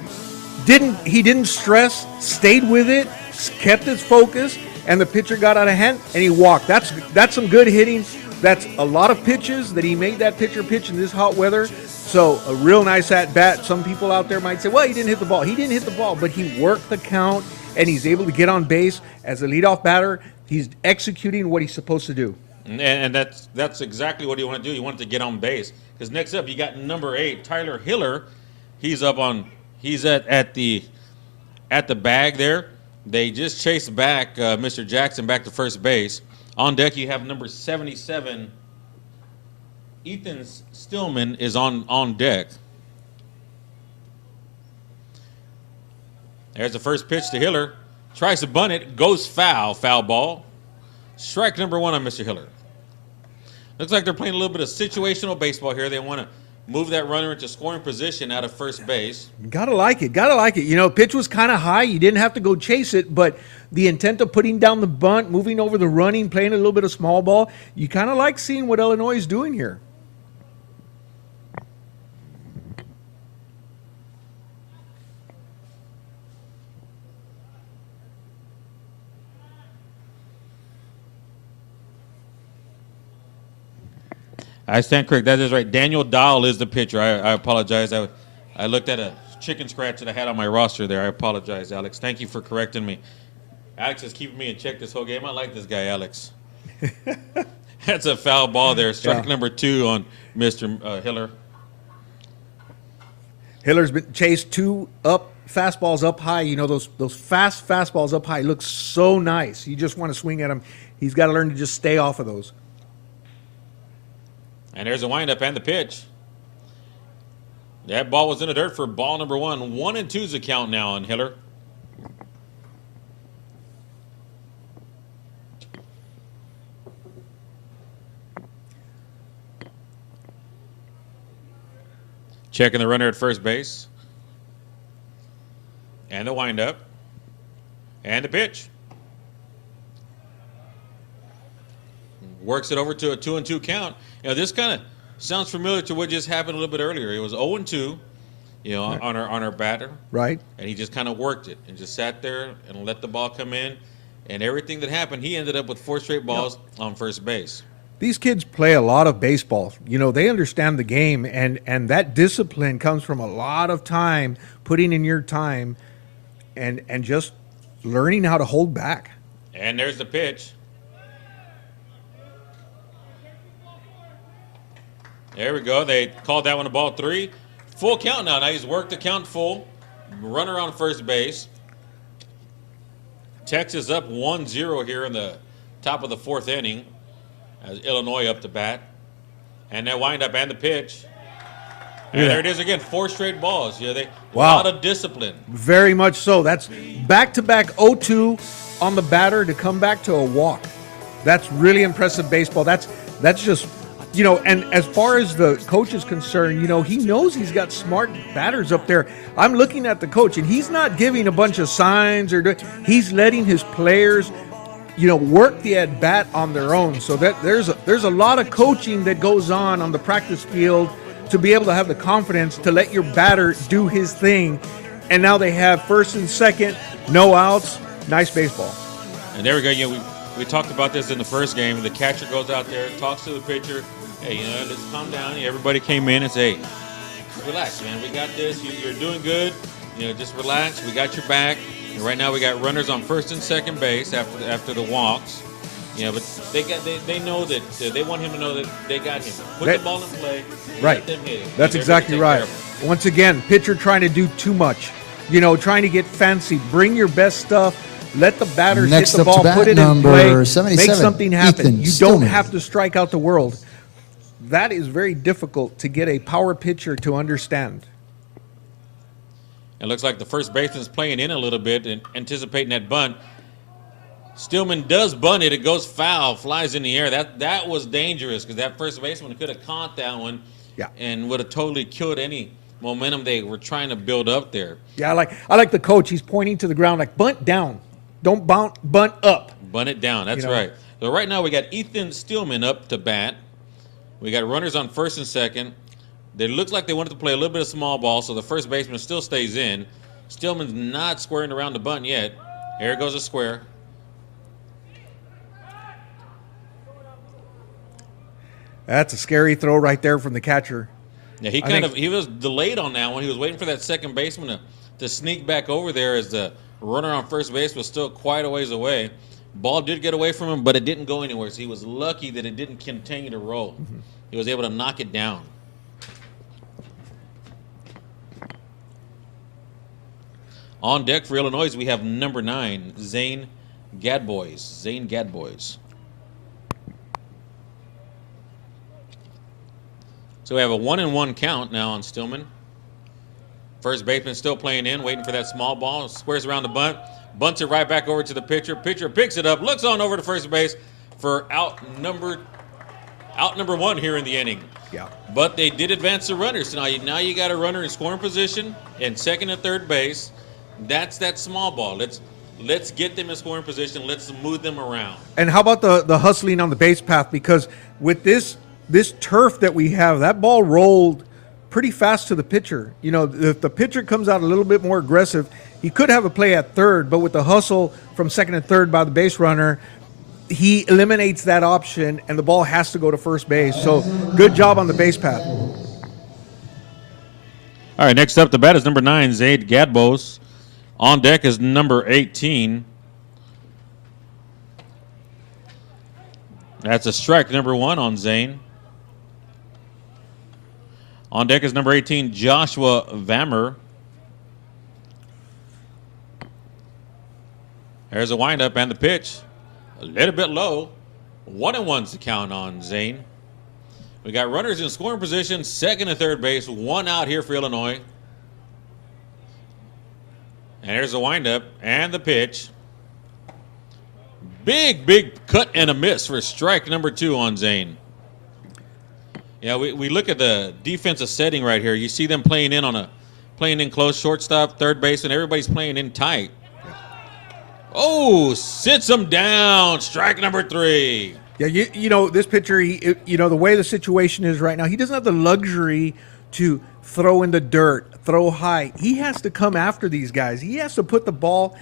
didn't stress, stayed with it, kept his focus, and the pitcher got out of hand and he walked. That's some good hitting. That's a lot of pitches that he made that pitcher pitch in this hot weather. So a real nice at bat. Some people out there might say, well, he didn't hit the ball. He didn't hit the ball, but he worked the count and he's able to get on base as a leadoff batter. He's executing what he's supposed to do. And that's exactly what you want to do. You want to get on base. Because next up, you got number 8, Tyler Hiller. He's at the bag there. They just chased back Mr. Jackson back to first base. On deck, you have number 77. Ethan Stillman is on deck. There's the first pitch to Hiller. Tries to bunt it. Goes foul. Foul ball. Strike number 1 on Mr. Hiller. Looks like they're playing a little bit of situational baseball here. They want to move that runner into scoring position out of first base. Gotta like it. Gotta like it. You know, pitch was kind of high. You didn't have to go chase it, but the intent of putting down the bunt, moving over the running, playing a little bit of small ball, you kind of like seeing what Illinois is doing here. I stand correct. That is right. Daniel Dahl is the pitcher. I apologize. I looked at a chicken scratch that I had on my roster there. I apologize, Alex. Thank you for correcting me. Alex is keeping me in check this whole game. I like this guy, Alex. That's a foul ball there. Strike number 2 on Mr. Hiller. Hiller's been chased 2 up fastballs up high. You know, those fast fastballs up high look so nice. You just want to swing at him. He's got to learn to just stay off of those. And there's a windup and the pitch. That ball was in the dirt for ball number 1. 1-2's the count now on Hiller. Checking the runner at first base. And the windup. And the pitch. Works it over to a 2-2 count. You know, this kind of sounds familiar to what just happened a little bit earlier. It was 0-2, you know, on our batter. Right. And he just kind of worked it and just sat there and let the ball come in. And everything that happened, he ended up with 4 straight balls on first base. These kids play a lot of baseball. You know, they understand the game, and that discipline comes from a lot of time, putting in your time, and just learning how to hold back. And there's the pitch. There we go. They called that one a ball 3. Full count now. Now he's worked the count full. Runner on first base. Texas up 1-0 here in the top of the 4th inning as Illinois up to bat. And that windup and the pitch. And there it is again. 4 straight balls. Yeah, a lot of discipline. Very much so. That's back-to-back 0-2 on the batter to come back to a walk. That's really impressive baseball. That's just... You know, and as far as the coach is concerned, you know, he knows he's got smart batters up there. I'm looking at the coach, and he's not giving a bunch of signs he's letting his players, you know, work the at-bat on their own. So that there's a lot of coaching that goes on the practice field to be able to have the confidence to let your batter do his thing. And now they have first and second, no outs, nice baseball. And there we go. You know, we talked about this in the first game. The catcher goes out there, talks to the pitcher. Hey, you know, let's calm down. Everybody came in and said, hey, relax, man. We got this. You're doing good. You know, just relax. We got your back. And right now we got runners on first and second base after the walks. You know, but they know that they want him to know that they got him. Put the ball in play. Right. Let them hit it. That's exactly right. Once again, pitcher trying to do too much. You know, trying to get fancy. Bring your best stuff. Let the batters Next hit the up to ball. bat, Put it in play. 77, Make something happen. Ethan You Stillman. don't have to strike out the world. That is very difficult to get a power pitcher to understand. It looks like the first baseman's playing in a little bit and anticipating that bunt. Stillman does bunt it. It goes foul, flies in the air. That was dangerous because that first baseman could have caught that one and would have totally killed any momentum they were trying to build up there. Yeah, I like the coach. He's pointing to the ground like, bunt down. Don't bunt up. Bunt it down. That's right. So right now we got Ethan Stillman up to bat. We got runners on first and second. It looks like they wanted to play a little bit of small ball, so the first baseman still stays in. Stillman's not squaring around the bunt yet. Here goes a square. That's a scary throw right there from the catcher. Yeah, he was delayed on that one. He was waiting for that second baseman to sneak back over there as the runner on first base was still quite a ways away. Ball did get away from him, but it didn't go anywhere. So he was lucky that it didn't continue to roll. Mm-hmm. He was able to knock it down. On deck for Illinois, we have number 9, Zane Gadbois. Zane Gadbois. So we have a 1-1 count now on Stillman. First baseman still playing in, waiting for that small ball. Squares around the bunt. Bunts it right back over to the pitcher. Pitcher picks it up, looks on over to first base for out number 1 here in the inning. Yeah. But they did advance the runners. So now you got a runner in scoring position and second and third base. That's that small ball. Let's get them in scoring position. Let's move them around. And how about the hustling on the base path? Because with this turf that we have, that ball rolled pretty fast to the pitcher. You know, if the pitcher comes out a little bit more aggressive, he could have a play at third, but with the hustle from second and third by the base runner, he eliminates that option, and the ball has to go to first base. So good job on the base path. All right, next up to bat is number 9, Zaid Gadbois. On deck is number 18. That's a strike, number 1 on Zane. On deck is number 18, Joshua Vammer. There's a windup and the pitch. A little bit low. 1-1's the count on Zane. We got runners in scoring position, second and third base, 1 out here for Illinois. And there's a windup and the pitch. Big cut and a miss for strike number 2 on Zane. Yeah, we look at the defensive setting right here. You see them playing in close, shortstop, third base, and everybody's playing in tight. Oh, sits him down. Strike number 3. Yeah, you know, this pitcher, the way the situation is right now, he doesn't have the luxury to throw in the dirt, throw high. He has to come after these guys. He has to put the ball,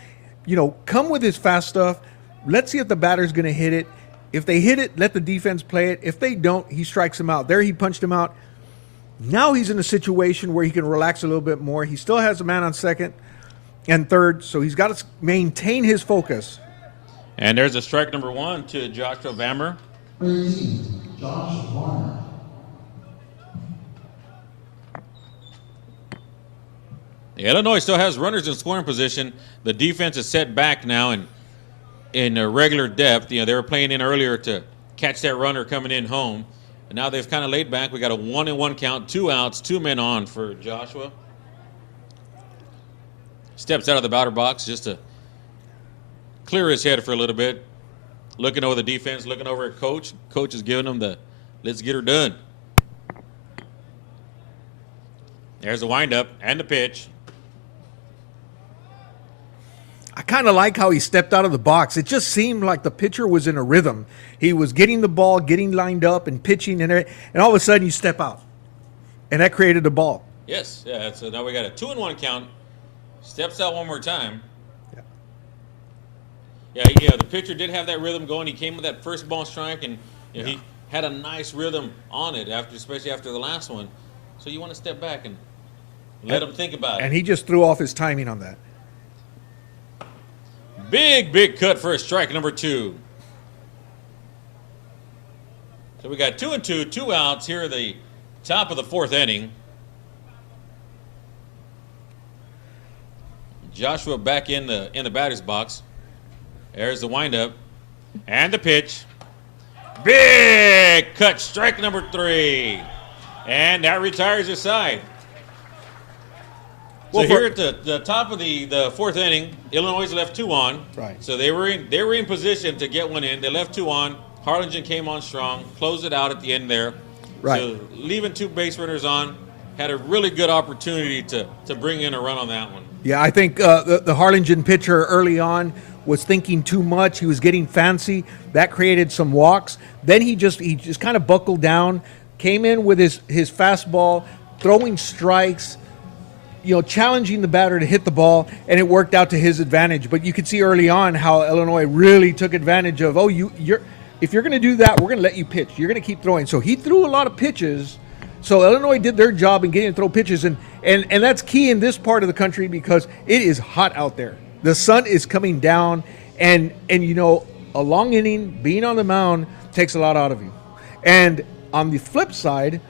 come with his fast stuff. Let's see if the batter's going to hit it. If they hit it, let the defense play it. If they don't, he strikes him out. There he punched him out. Now he's in a situation where he can relax a little bit more. He still has a man on second and third, so he's got to maintain his focus. And there's a strike number 1 to Joshua Vammer. 13, Josh Varner. Illinois still has runners in scoring position. The defense is set back now in a regular depth. They were playing in earlier to catch that runner coming in home. And now they've kind of laid back. We got a 1-1 count, 2 outs, 2 men on for Joshua. Steps out of the batter box just to clear his head for a little bit. Looking over the defense, looking over at Coach. Coach is giving him the let's get her done. There's the windup and the pitch. I kind of like how he stepped out of the box. It just seemed like the pitcher was in a rhythm. He was getting the ball, getting lined up and pitching, and all of a sudden you step out. And that created the ball. Yes, yeah. So now we got a 2-1 count. Steps out one more time. Yeah, the pitcher did have that rhythm going. He came with that first ball strike, and he had a nice rhythm on it, especially after the last one. So you want to step back and let him think about it. And he just threw off his timing on that. Big cut for a strike number 2. So we got 2-2, 2 outs here at the top of the 4th inning. Joshua back in the batter's box. There's the windup and the pitch. Big cut, strike number 3. And that retires your side. So here at the top of the 4th inning, Illinois left 2 on. Right. So they were in position to get one in. They left 2 on. Harlingen came on strong, closed it out at the end there. Right. So leaving 2 base runners on, had a really good opportunity to bring in a run on that one. Yeah, I think the Harlingen pitcher early on was thinking too much. He was getting fancy. That created some walks. Then he just kind of buckled down, came in with his fastball, throwing strikes, challenging the batter to hit the ball, and it worked out to his advantage. But you could see early on how Illinois really took advantage of, if you're going to do that, we're going to let you pitch. You're going to keep throwing. So he threw a lot of pitches. So Illinois did their job in getting to throw pitches, and that's key in this part of the country because it is hot out there. The sun is coming down, and a long inning, being on the mound, takes a lot out of you. And on the flip side,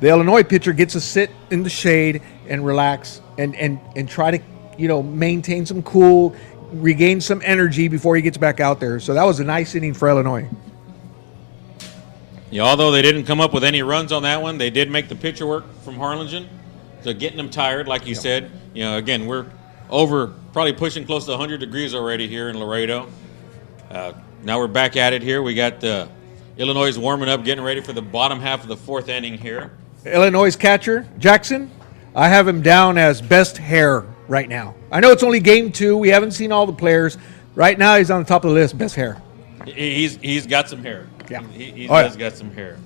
the Illinois pitcher gets to sit in the shade and relax and try to, maintain some cool, regain some energy before he gets back out there. So that was a nice inning for Illinois. Yeah, although they didn't come up with any runs on that one, they did make the pitcher work from Harlingen. So getting them tired, like you said. Again, we're probably pushing close to 100 degrees already here in Laredo. Now we're back at it here. We got Illinois warming up, getting ready for the bottom half of the fourth inning here. Illinois catcher, Jackson, I have him down as best hair right now. I know it's only game 2. We haven't seen all the players. Right now he's on the top of the list, best hair. He's got some hair. Yeah. He Oh, yeah. does got some hair.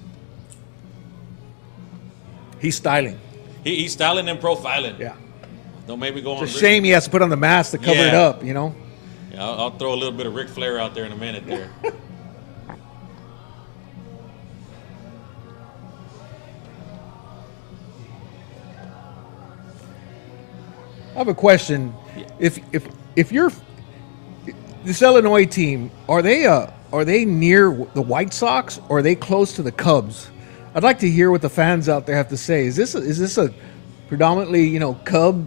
He's styling. He's styling and profiling. Yeah. Don't maybe go on. It's a shame he has to put on the mask to cover it Yeah. up, Yeah, I'll throw a little bit of Ric Flair out there in a minute there. I have a question. If you're this Illinois team, are they near the White Sox or are they close to the Cubs? I'd like to hear what the fans out there have to say. Is this a predominantly Cub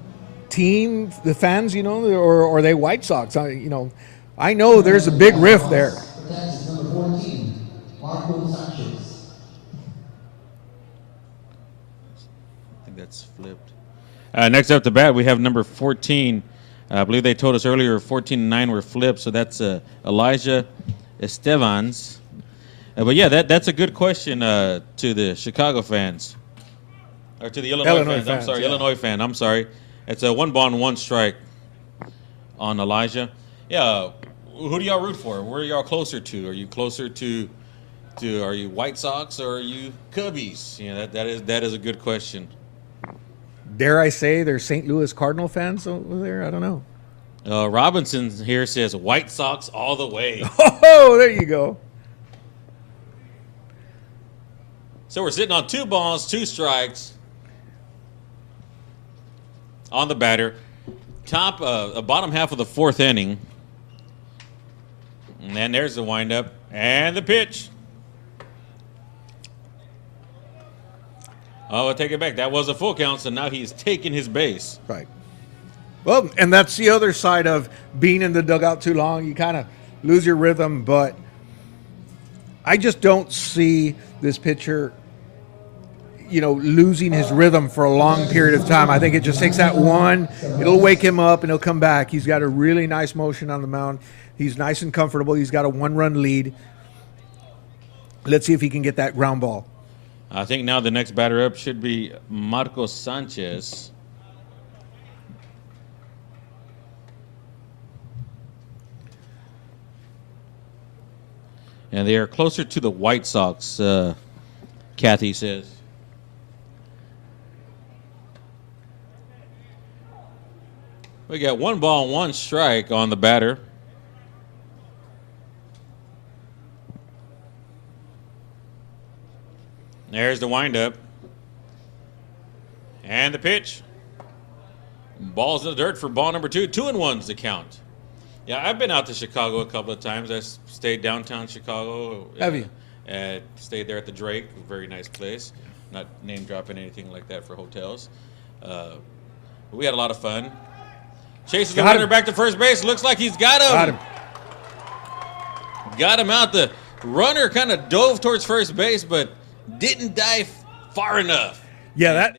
team, the fans, or are they White Sox? I know there's a big rift there. Protects number 14, Marco Sanchez. I think that's flipped. Next up to bat, we have number 14. I believe they told us earlier 14 and 9 were flipped, so that's Elijah Estevans. But yeah, that's a good question to the Chicago fans. Or to the Illinois fans. I'm sorry, yeah. Illinois fan. I'm sorry. It's a 1-ball-1 strike on Elijah. Yeah, who do y'all root for? Where are y'all closer to? Are you closer to are you White Sox or are you Cubbies? That is a good question. Dare I say they're St. Louis Cardinal fans over there? I don't know. Robinson here says White Sox all the way. Oh, there you go. So we're sitting on 2 balls, 2 strikes on the batter. Bottom half of the 4th inning. And then there's the windup and the pitch. Oh, I'll take it back. That was a full count, so now he's taking his base. Right. Well, and that's the other side of being in the dugout too long. You kind of lose your rhythm, but I just don't see this pitcher, losing his rhythm for a long period of time. I think it just takes that one. It'll wake him up, and he'll come back. He's got a really nice motion on the mound. He's nice and comfortable. He's got a 1-run lead. Let's see if he can get that ground ball. I think now the next batter up should be Marcos Sanchez. And they are closer to the White Sox, Kathy says. We got 1 ball, 1 strike on the batter. There's the windup. And the pitch. Ball's in the dirt for ball number 2. 2-1's the count. Yeah, I've been out to Chicago a couple of times. I stayed downtown Chicago. Have you? Stayed there at the Drake. Very nice place. Not name dropping anything like that for hotels. We had a lot of fun. Chases the runner back to first base. Looks like he's got him. Got him out. The runner kind of dove towards first base, but didn't dive far enough. Yeah, that.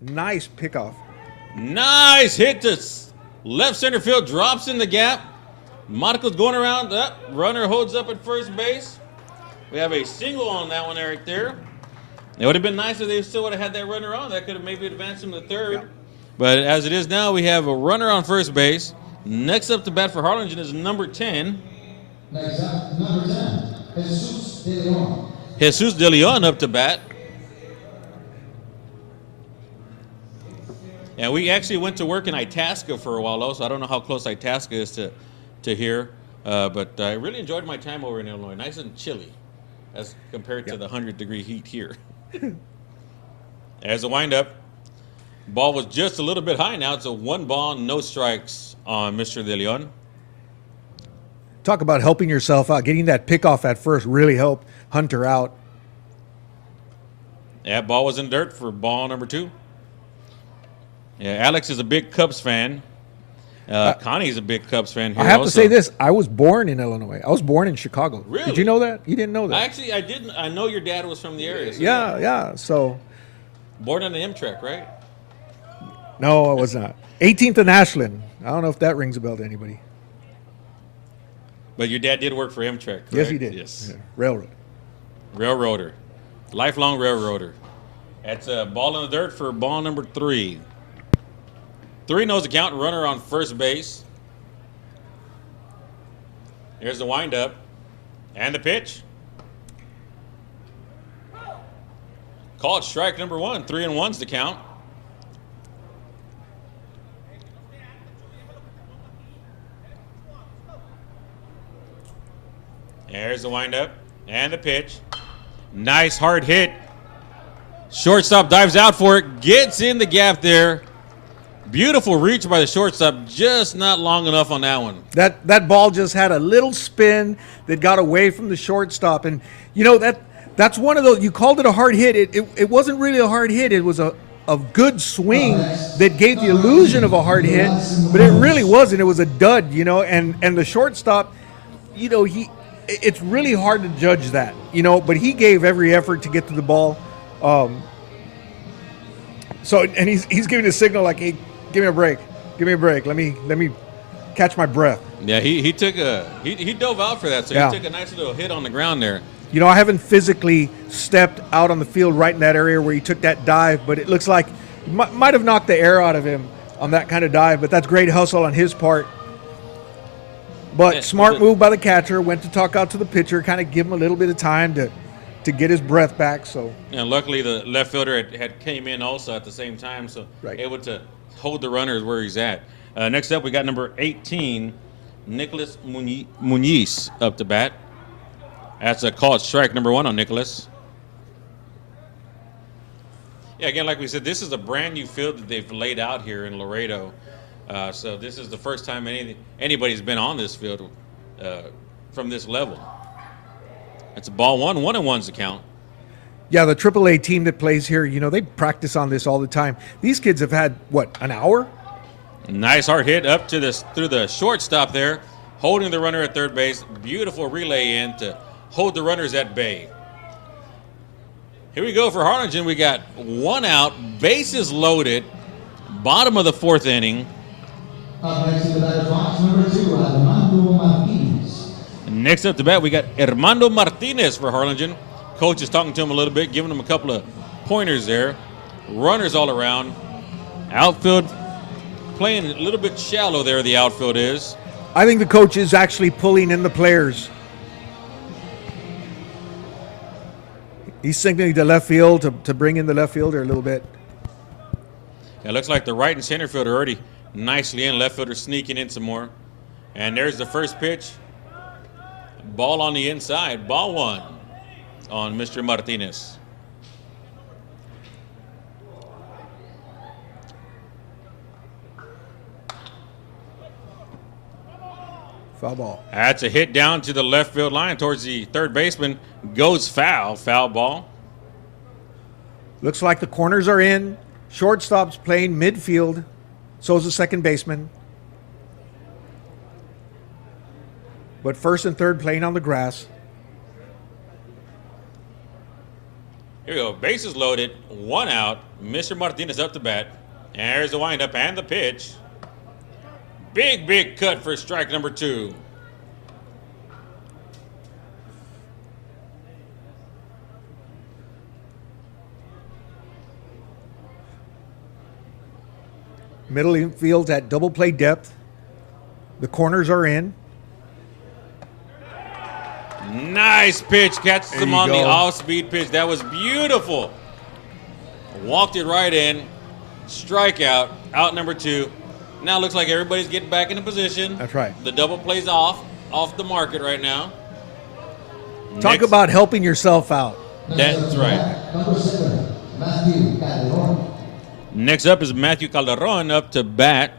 Nice pickoff. Nice hit to left center field. Drops in the gap. Marco's going around. Runner holds up at first base. We have a single on that one right there. It would have been nice if they still would have had that runner on. That could have maybe advanced him to third. Yeah. But as it is now, we have a runner on first base. Next up to bat for Harlingen is number 10. Next up, number 10, Jesus De Leon. Jesus De Leon up to bat. And we actually went to work in Itasca for a while, though, so I don't know how close Itasca is to here. But I really enjoyed my time over in Illinois. Nice and chilly as compared to the 100-degree heat here. There's a windup. Ball was just a little bit high. Now it's a 1 ball, no strikes on Mr. De Leon. Talk about helping yourself out. Getting that pickoff at first really helped Hunter out. That ball was in dirt for ball number 2. Yeah, Alex is a big Cubs fan. Connie's a big Cubs fan here I have also. to say this. I was born in Illinois. I was born in Chicago. Really? Did you know that? You didn't know that? Actually, I didn't. I know your dad was from the area. So Yeah. So, Born on the Amtrak, right? no, I was not. 18th and Ashland. I don't know if that rings a bell to anybody. But your dad did work for Amtrak, correct? Yes, he did. Yes. Yeah. Railroad. Railroader. Lifelong railroader. That's a ball in the dirt for ball number 3. 3 knows the count, runner on first base. Here's the windup. And the pitch. Called strike number 1. 3-1's the count. There's the windup. And the pitch. Nice hard hit. Shortstop dives out for it. Gets in the gap there. Beautiful reach by the shortstop. Just not long enough on that one. That ball just had a little spin that got away from the shortstop. And, you know, that's one of those, you called it a hard hit. It wasn't really a hard hit. It was a good swing that gave the illusion of a hard hit, but it really wasn't. It was a dud, you know, and the shortstop, you know, it's really hard to judge that, you know, but he gave every effort to get to the ball. So, and he's giving a signal like, hey, give me a break. Let me catch my breath. Yeah, he took he dove out for that, so Yeah. he took a nice little hit on the ground there. You know, I haven't physically stepped out on the field right in that area where he took that dive, but it looks like he might have knocked the air out of him on that kind of dive, but that's great hustle on his part. But Yeah, smart but- move by the catcher, went to talk out to the pitcher, kind of give him a little bit of time to get his breath back. So And luckily the left fielder had came in also at the same time, so Right. able to hold the runners where he's at. Next up, we got number 18, Nicholas Muniz up to bat. That's a called strike number 1 on Nicholas. Yeah, again, like we said, this is a brand new field that they've laid out here in Laredo. So this is the first time anybody's been on this field from this level. It's a ball 1, 1-1's the count. yeah, the AAA team that plays here, you know, they practice on this all the time. These kids have had, an hour? Nice hard hit up to through the shortstop there, holding the runner at third base. Beautiful relay in to hold the runners at bay. Here we go for Harlingen. We got 1 out, bases loaded, bottom of the 4th inning. Up next to the batter box, number 2, Armando Martinez. Next up to bat, we got Armando Martinez for Harlingen. Coach is talking to him a little bit, giving him a couple of pointers there. Runners all around. Outfield playing a little bit shallow there, the outfield is. I think the coach is actually pulling in the players. He's signaling to left field to bring in the left fielder a little bit. It looks like the right and center fielder already nicely in. Left fielder sneaking in some more. And there's the first pitch. Ball on the inside. Ball 1 on Mr. Martinez. Foul ball. That's a hit down to the left field line towards the third baseman. Goes foul. Foul ball. Looks like the corners are in. Shortstop's playing midfield. So is the second baseman. But first and third playing on the grass. Here we go. Bases loaded. 1 out. Mr. Martinez up to bat. And there's the windup and the pitch. Big cut for strike number 2. Middle infield's at double play depth. The corners are in. Nice pitch. Catches There him you on the go. off-speed pitch. That was beautiful. Walked it right in. Strikeout. Out number 2. Now looks like everybody's getting back into position. That's right. The double play's off the market right now. Talk Next- about helping yourself out. That's right. Number 7, Matthew Calderon. Next up is Matthew Calderon up to bat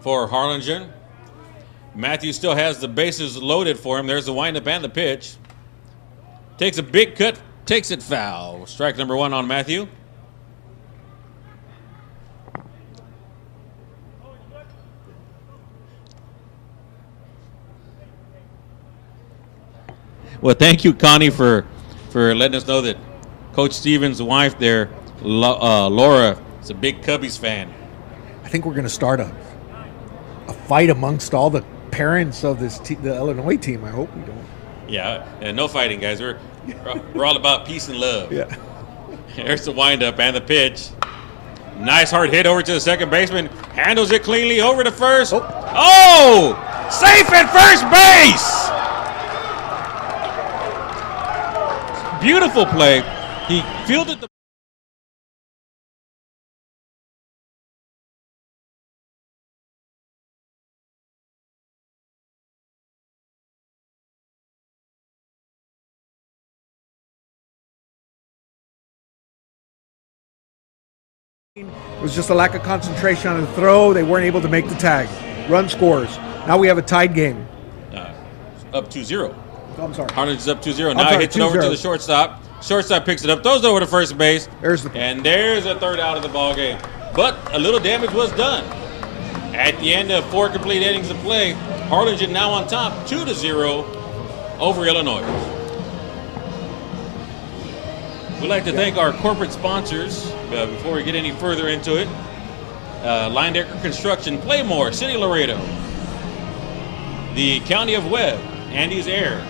for Harlingen. Matthew still has the bases loaded for him. There's the windup and the pitch. Takes a big cut, takes it foul. Strike number 1 on Matthew. Well, thank you, Connie, for letting us know that Coach Stevens' wife there, Laura, is a big Cubbies fan. I think we're going to start a fight amongst all the parents of the Illinois team. I hope we don't. Yeah, and no fighting, guys. We're all about peace and love. Yeah. There's the windup and the pitch. Nice hard hit over to the second baseman. Handles it cleanly over to first. Oh! Safe at first base! Beautiful play. He fielded the It was just a lack of concentration on the throw. They weren't able to make the tag. Run scores. Now we have a tied game. up 2-0. Oh, I'm sorry. Harlingen's up 2-0. I'm Now sorry, he hits it over to 2-0. the shortstop. Shortstop picks it up, throws it over to first base. There's the And there's a third out of the ball game. But a little damage was done. At the end of 4 complete innings of play, Harlingen now on top, 2-0 over Illinois. We'd like to thank our corporate sponsors before we get any further into it. Linedecker Construction, Playmore, City Laredo, the County of Webb, Andy's Air,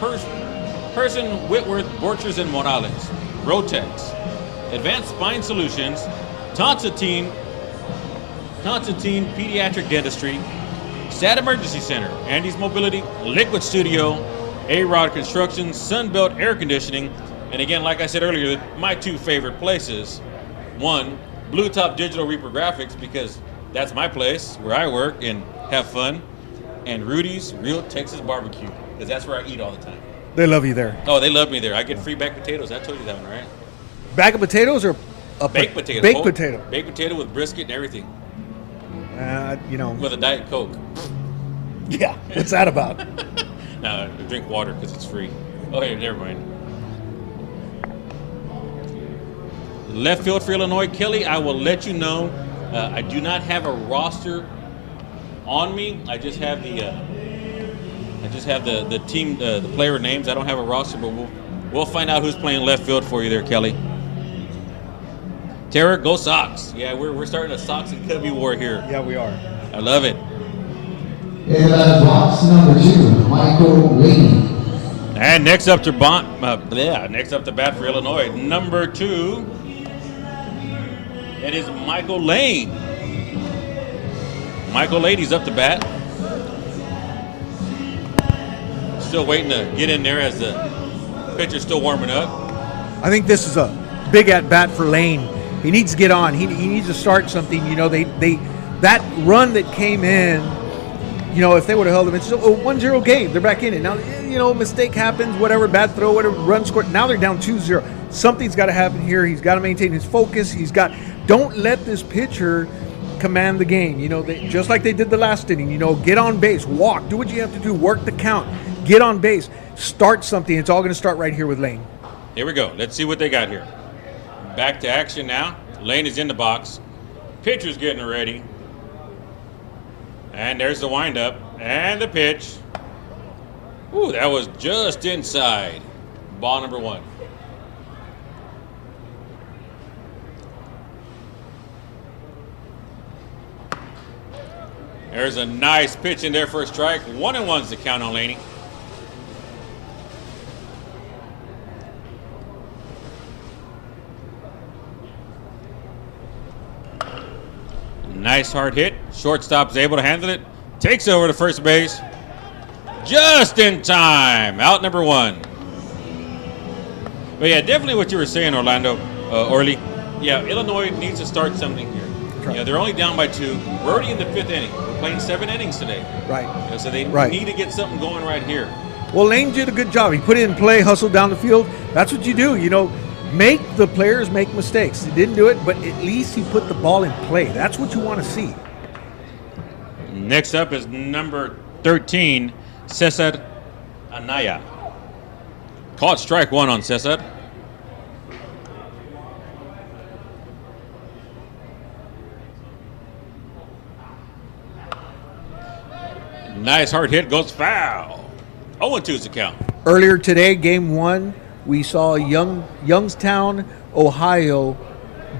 Person, Whitworth, Borchers, and Morales, Rotex, Advanced Spine Solutions, Constantine Pediatric Dentistry, Stat Emergency Center, Andy's Mobility, Liquid Studio, A-Rod Construction, Sunbelt Air Conditioning, and again, like I said earlier, my 2 favorite places. 1, Blue Top Digital Reprographics, because that's my place where I work and have fun, and Rudy's Real Texas Barbecue, because that's where I eat all the time. They love you there. Oh, they love me there. I get free baked potatoes. I told you that one, right? Bag of potatoes or a Baked potatoes. Baked whole potato. Baked potato with brisket and everything. With a Diet Coke. Yeah. What's that about? No, drink water because it's free. Oh, hey, never mind. Left field for Illinois, Kelly, I will let you know. I do not have a roster on me. I just have the team, the player names. I don't have a roster, but we'll find out who's playing left field for you there, Kelly. Tara, go Sox. Yeah, we're starting a Sox and Cubby war here. Yeah, we are. I love it. In the box number 2, Michael Laney. And next up to bat for Illinois, number 2. It is Michael Lane. Michael Laney's up to bat. Still waiting to get in there as the pitcher's still warming up. I think this is a big at bat for Lane. He needs to get on. He needs to start something. You know, that run that came in, you know, if they would have held him, it's a 1-0 game. They're back in it. Now, you know, mistake happens, whatever, bad throw, whatever, run scored. Now they're down 2-0. Something's got to happen here. He's got to maintain his focus. Don't let this pitcher command the game. You know, just like they did the last inning, you know, get on base, walk, do what you have to do, work the count, get on base, start something. It's all going to start right here with Lane. Here we go. Let's see what they got here. Back to action now. Lane is in the box. Pitcher's getting ready. And there's the windup and the pitch. Ooh, that was just inside. Ball number 1. There's a nice pitch in there for a strike. 1-1's the count on Laney. Nice hard hit. Shortstop's able to handle it. Takes it over to first base. Just in time. Out number 1. But yeah, definitely what you were saying, Orly. Yeah, Illinois needs to start something here. Right. Yeah, they're only down by 2. We're already in the 5th inning. We're playing 7 innings today. Right. You know, so they Right. need to get something going right here. Well, Lane did a good job. He put it in play, hustled down the field. That's what you do. You know, make the players make mistakes. He didn't do it, but at least he put the ball in play. That's what you want to see. Next up is number 13, Cesar Anaya. Caught strike one on Cesar. Nice hard hit, goes foul. 0-2's the count. Earlier today, game one, we saw Youngstown, Ohio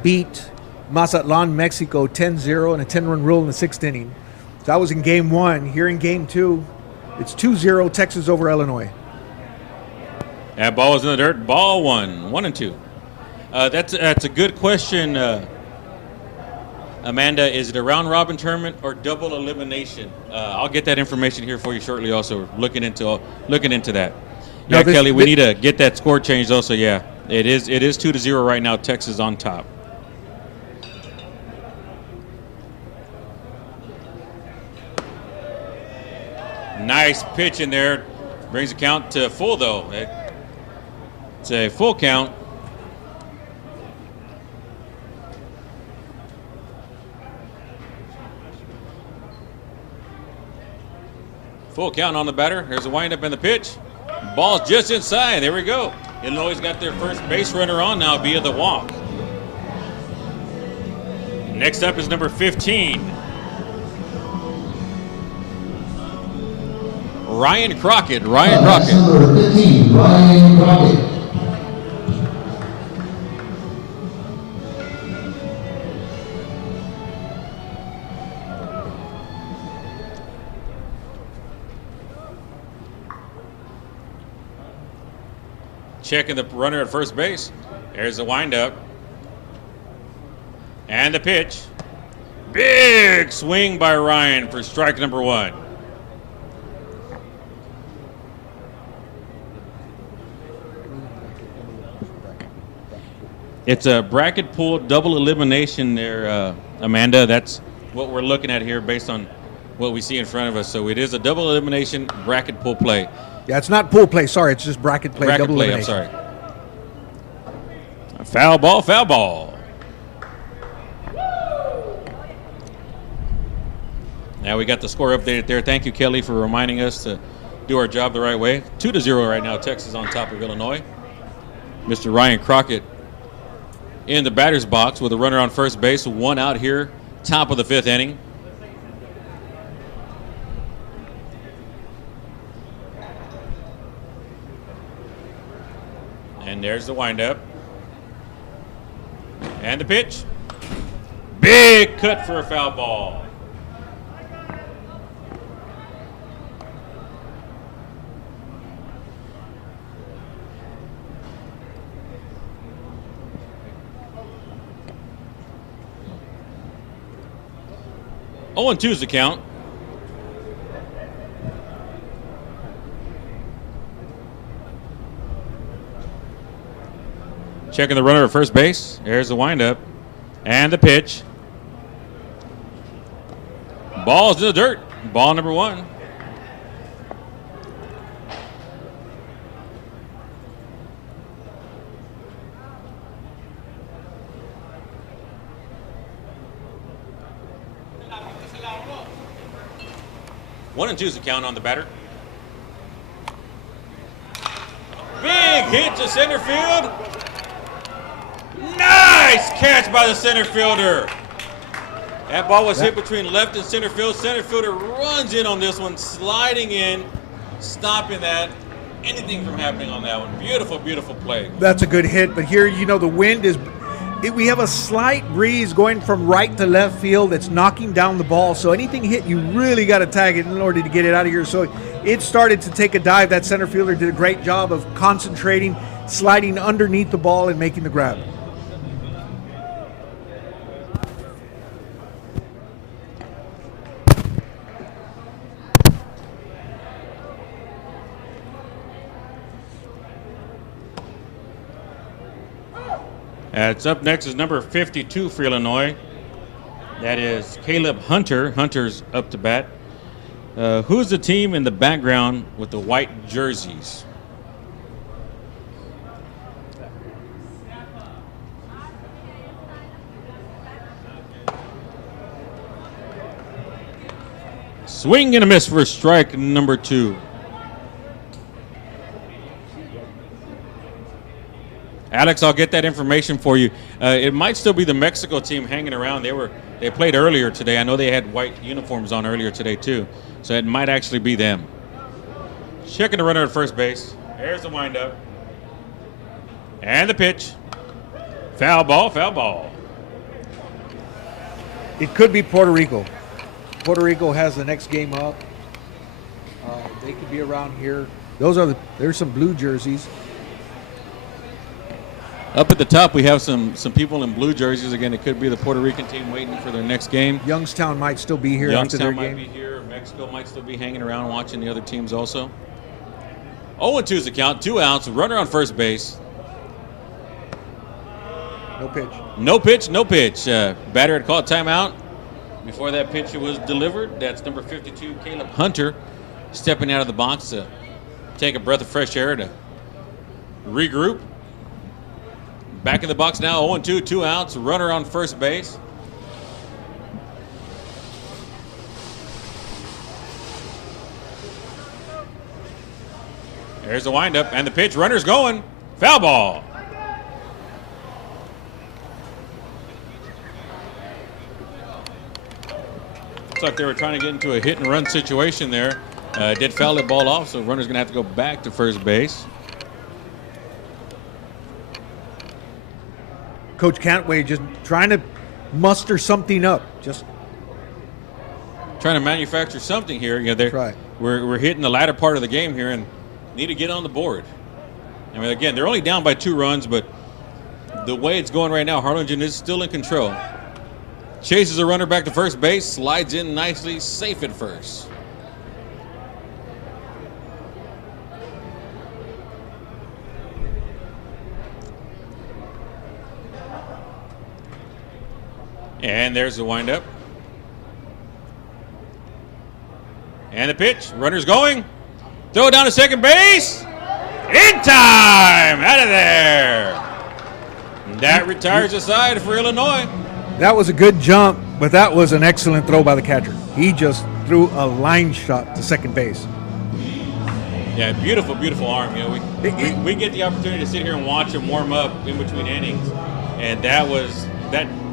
beat Mazatlan, Mexico 10-0 in a 10-run rule in the 6th inning. So that was in game one. Here in game two, it's 2-0 Texas over Illinois. That ball was in the dirt. Ball one, 1-2. That's a good question, Amanda. Is it a round robin tournament or double elimination? I'll get that information here for you shortly. Also looking into that. Yeah, No, Kelly, we need to get that score changed. Also, yeah, it is 2-0 right now. Texas on top. Nice pitch in there. Brings the count to full, though. It's a full count. Full count on the batter. Here's a windup and the pitch. Ball's just inside. There we go. Illinois got their first base runner on now via the walk. Next up is number 15. Ryan Crockett. That's number 15, Ryan Crockett. Checking the runner at first base. There's the windup. And the pitch. Big swing by Ryan for strike number one. It's a bracket pool double elimination there, Amanda. That's what we're looking at here based on what we see in front of us. So it is a double elimination bracket pool play. Yeah, it's not pool play. Sorry, it's just bracket play. Bracket double play, I'm elimination. sorry. Foul ball, foul ball. Now we got the score updated there. Thank you, Kelly, for reminding us to do our job the right way. 2-0 right now, Texas on top of Illinois. Mr. Ryan Crockett in the batter's box with a runner on first base, one out here, top of the 5th inning. And there's the windup. And the pitch. Big cut for a foul ball. Oh, and 2's the count. Checking the runner at first base. There's the windup. And the pitch. Ball's in the dirt. Ball number one. One and 2's the count on the batter. Big hit to center field. Nice catch by the center fielder. That ball was hit between left and center field. Center fielder runs in on this one, sliding in, stopping that. Anything from happening on that one. Beautiful, beautiful play. That's a good hit, but here, the wind is... we have a slight breeze going from right to left field that's knocking down the ball. So anything hit, you really got to tag it in order to get it out of here. So it started to take a dive. That center fielder did a great job of concentrating, sliding underneath the ball and making the grab. It's up next is number 52 for Illinois. That is Caleb Hunter. Hunter's up to bat. Who's the team in the background with the white jerseys? Swing and a miss for strike number 2. Alex, I'll get that information for you. It might still be the Mexico team hanging around. They played earlier today. I know they had white uniforms on earlier today too, so it might actually be them. Checking the runner at first base. There's the windup. And the pitch. Foul ball, foul ball. It could be Puerto Rico. Puerto Rico has the next game up. They could be around here. There's some blue jerseys. Up at the top, we have some people in blue jerseys. Again, it could be the Puerto Rican team waiting for their next game. Youngstown might still be here after their Youngstown game. might be here. Mexico might still be hanging around watching the other teams also. 0-2 is the count. 2 outs. Runner on first base. No pitch. No pitch, no pitch. Batter had called timeout before that pitch was delivered. That's number 52, Caleb Hunter, stepping out of the box to take a breath of fresh air to regroup. Back in the box now, 0-2, 2 outs. Runner on first base. There's the windup and the pitch. Runner's going. Foul ball. Looks like they were trying to get into a hit and run situation there. Did foul that ball off, so runner's going to have to go back to first base. Coach Cantway just trying to muster something up. Just Trying to manufacture something here. You know, Right. we're hitting the latter part of the game here and need to get on the board. I mean, again, they're only down by 2 runs, but the way it's going right now, Harlingen is still in control. Chases a runner back to first base, slides in nicely, safe at first. And there's the windup. And the pitch. Runner's going. Throw it down to second base. In time. Out of there. That retires the side for Illinois. that was a good jump, but that was an excellent throw by the catcher. He just threw a line shot to second base. Yeah, beautiful, beautiful arm. You know, we get the opportunity to sit here and watch him warm up in between innings, and that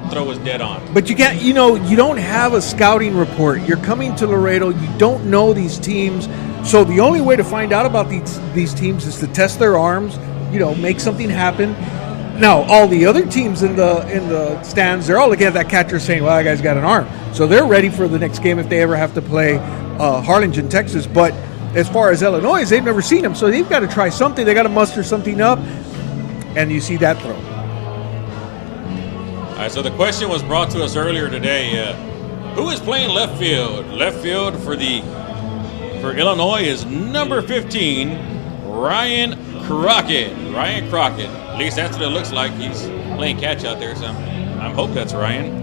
throw was dead on. But you can't, you don't have a scouting report. You're coming to Laredo. You don't know these teams. So the only way to find out about these teams is to test their arms, make something happen. Now, all the other teams in the stands, they're all looking at that catcher saying, well, that guy's got an arm. So they're ready for the next game if they ever have to play Harlingen, Texas. But as far as Illinois, they've never seen him. So they've got to try something. They got to muster something up. And you see that throw. All right, so the question was brought to us earlier today. Who is playing left field? Left field for Illinois is number 15, Ryan Crockett. Ryan Crockett. At least that's what it looks like. He's playing catch out there, so I hope that's Ryan.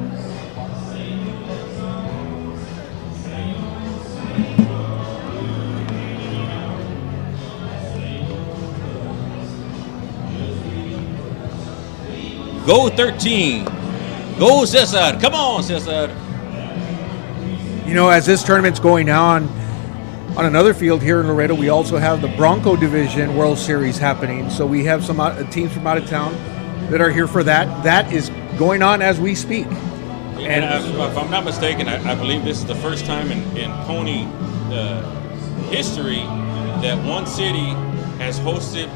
Go 13. Go Cesar. Come on, Cesar. As this tournament's going on another field here in Laredo, we also have the Bronco Division World Series happening. So we have some teams from out of town that are here for that. That is going on as we speak. And if I'm not mistaken, I believe this is the first time in pony history that one city has hosted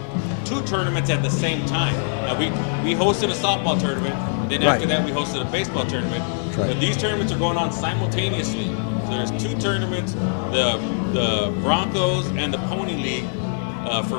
2 tournaments at the same time. Now, we hosted a softball tournament, and then after that we hosted a baseball tournament. Right. But these tournaments are going on simultaneously. So there's 2 tournaments, the Broncos and the Pony League for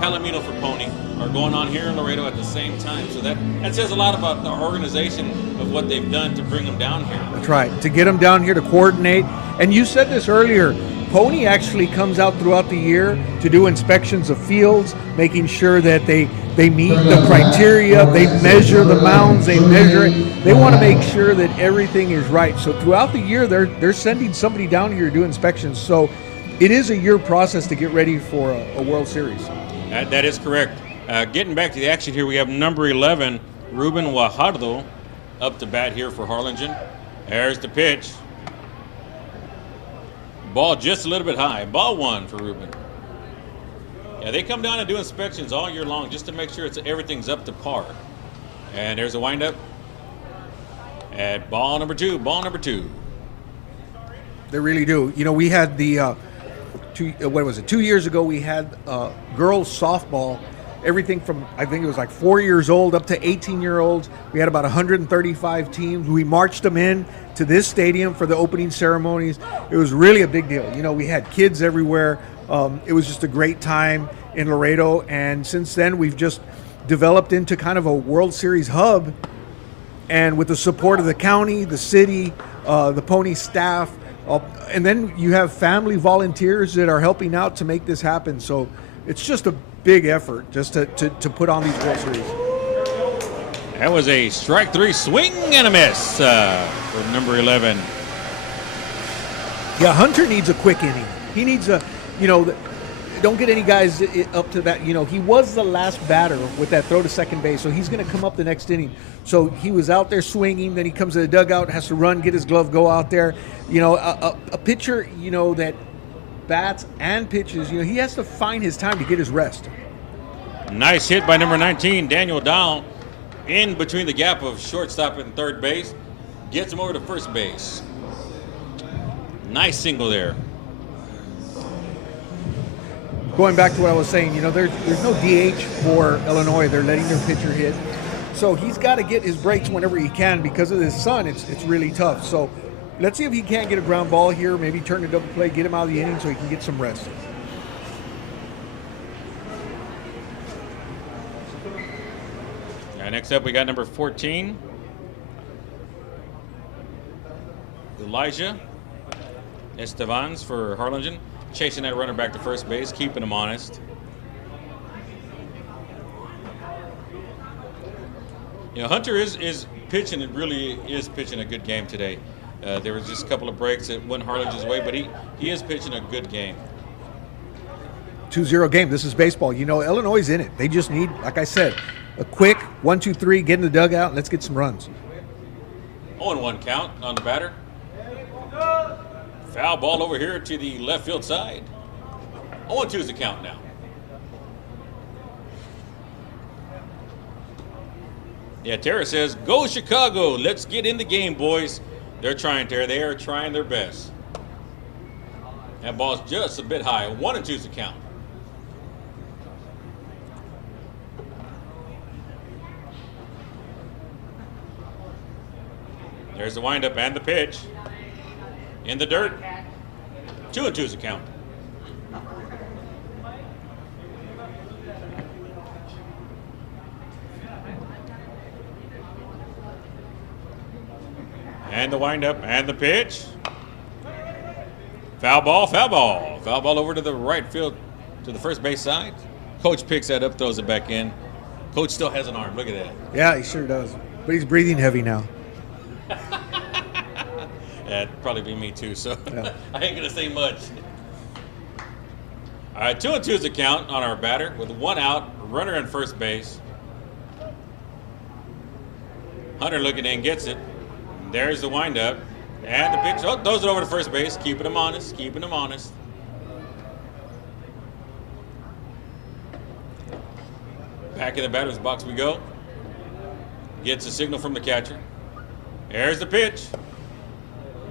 Palomino for Pony are going on here in Laredo at the same time. So that says a lot about the organization of what they've done to bring them down here. That's right, to get them down here to coordinate. And you said this earlier, Pony actually comes out throughout the year to do inspections of fields, making sure that they meet the criteria, they measure the mounds, they measure it. They want to make sure that everything is right. So throughout the year, they're sending somebody down here to do inspections. So it is a year process to get ready for a World Series. That is correct. Getting back to the action here, we have number 11, Ruben Guajardo, up to bat here for Harlingen. There's the pitch. Ball just a little bit high. Ball 1 for Ruben. Yeah, they come down and do inspections all year long just to make sure everything's up to par. And there's a windup at ball number 2. Ball number 2. They really do. You know, we had the 2 years ago we had girls softball. Everything from, I think it was like 4 years old up to 18-year-olds. We had about 135 teams. We marched them in to this stadium for the opening ceremonies. It was really a big deal. You know, we had kids everywhere. It was just a great time in Laredo. And since then, we've just developed into kind of a World Series hub. And with the support of the county, the city, the Pony staff, and then you have family volunteers that are helping out to make this happen. So it's just a big effort just to put on these World Series. That was a strike 3 swing and a miss for number 11. Yeah, Hunter needs a quick inning. He needs don't get any guys up to that. You know, he was the last batter with that throw to second base, so he's going to come up the next inning. So he was out there swinging, then he comes to the dugout, has to run, get his glove, go out there. You know, a pitcher, you know, that bats and pitches, you know, he has to find his time to get his rest. Nice hit by number 19, Daniel Dahl, in between the gap of shortstop and third base. Gets him over to first base. Nice single there. Going back to what I was saying, you know, there's no DH for Illinois. They're letting their pitcher hit. So he's got to get his breaks whenever he can. Because of his son, it's really tough. So let's see if he can't get a ground ball here, maybe turn a double play, get him out of the inning so he can get some rest. Next up, we got number 14, Elijah Estevans for Harlingen, chasing that runner back to first base, keeping him honest. You know, Hunter is pitching, and really is pitching a good game today. There was just a couple of breaks that went Harlingen's way, but he is pitching a good game. 2-0 game. This is baseball. You know, Illinois is in it. They just need, like I said, a quick 1-2-3, get in the dugout, and let's get some runs. 0-1 count on the batter. Foul ball over here to the left field side. 0-2 is the count now. Yeah, Tara says, go Chicago. Let's get in the game, boys. They're trying, Tara. They are trying their best. That ball's just a bit high. 1-2 is the count. There's the windup and the pitch. In the dirt. 2-2 is the count. And the windup and the pitch. Foul ball, foul ball. Foul ball over to the right field, to the first base side. Coach picks that up, throws it back in. Coach still has an arm. Look at that. Yeah, he sure does. But he's breathing heavy now. That'd probably be me too, so Yeah. I ain't going to say much. All right, 2-2 is the count on our batter with 1 out, runner on first base. Hunter looking in, gets it. There's the windup and the pitch. Oh, throws it over to first base, keeping him honest, keeping him honest. Back in the batter's box we go. Gets a signal from the catcher. There's the pitch.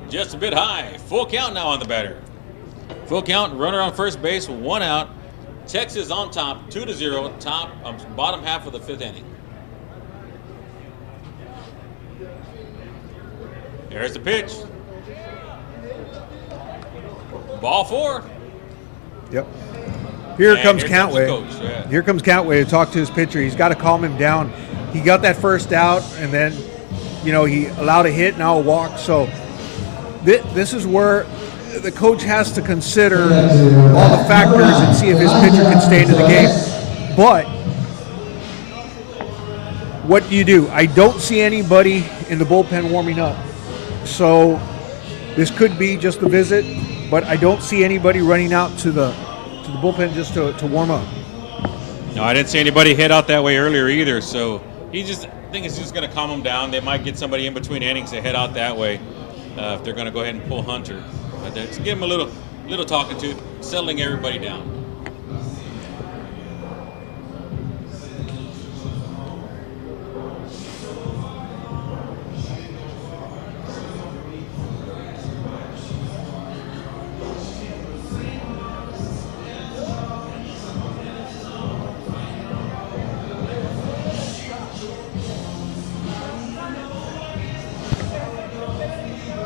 Just a bit high. Full count now on the batter. Full count, runner on first base, 1 out. Texas on top, 2-0, bottom half of the 5th inning. There's the pitch. Ball 4. Yep. Here And comes here Cantway. comes the coach, yeah. Here comes Cantway to talk to his pitcher. He's got to calm him down. He got that first out, and then, you know, he allowed a hit, now a walk. So this is where the coach has to consider all the factors and see if his pitcher can stay into the game. But what do? I don't see anybody in the bullpen warming up. So this could be just a visit, but I don't see anybody running out to the bullpen just to warm up. No, I didn't see anybody head out that way earlier either, so I think it's just going to calm them down. They might get somebody in between innings to head out that way if they're going to go ahead and pull Hunter. But let's give him a little talking to, settling everybody down.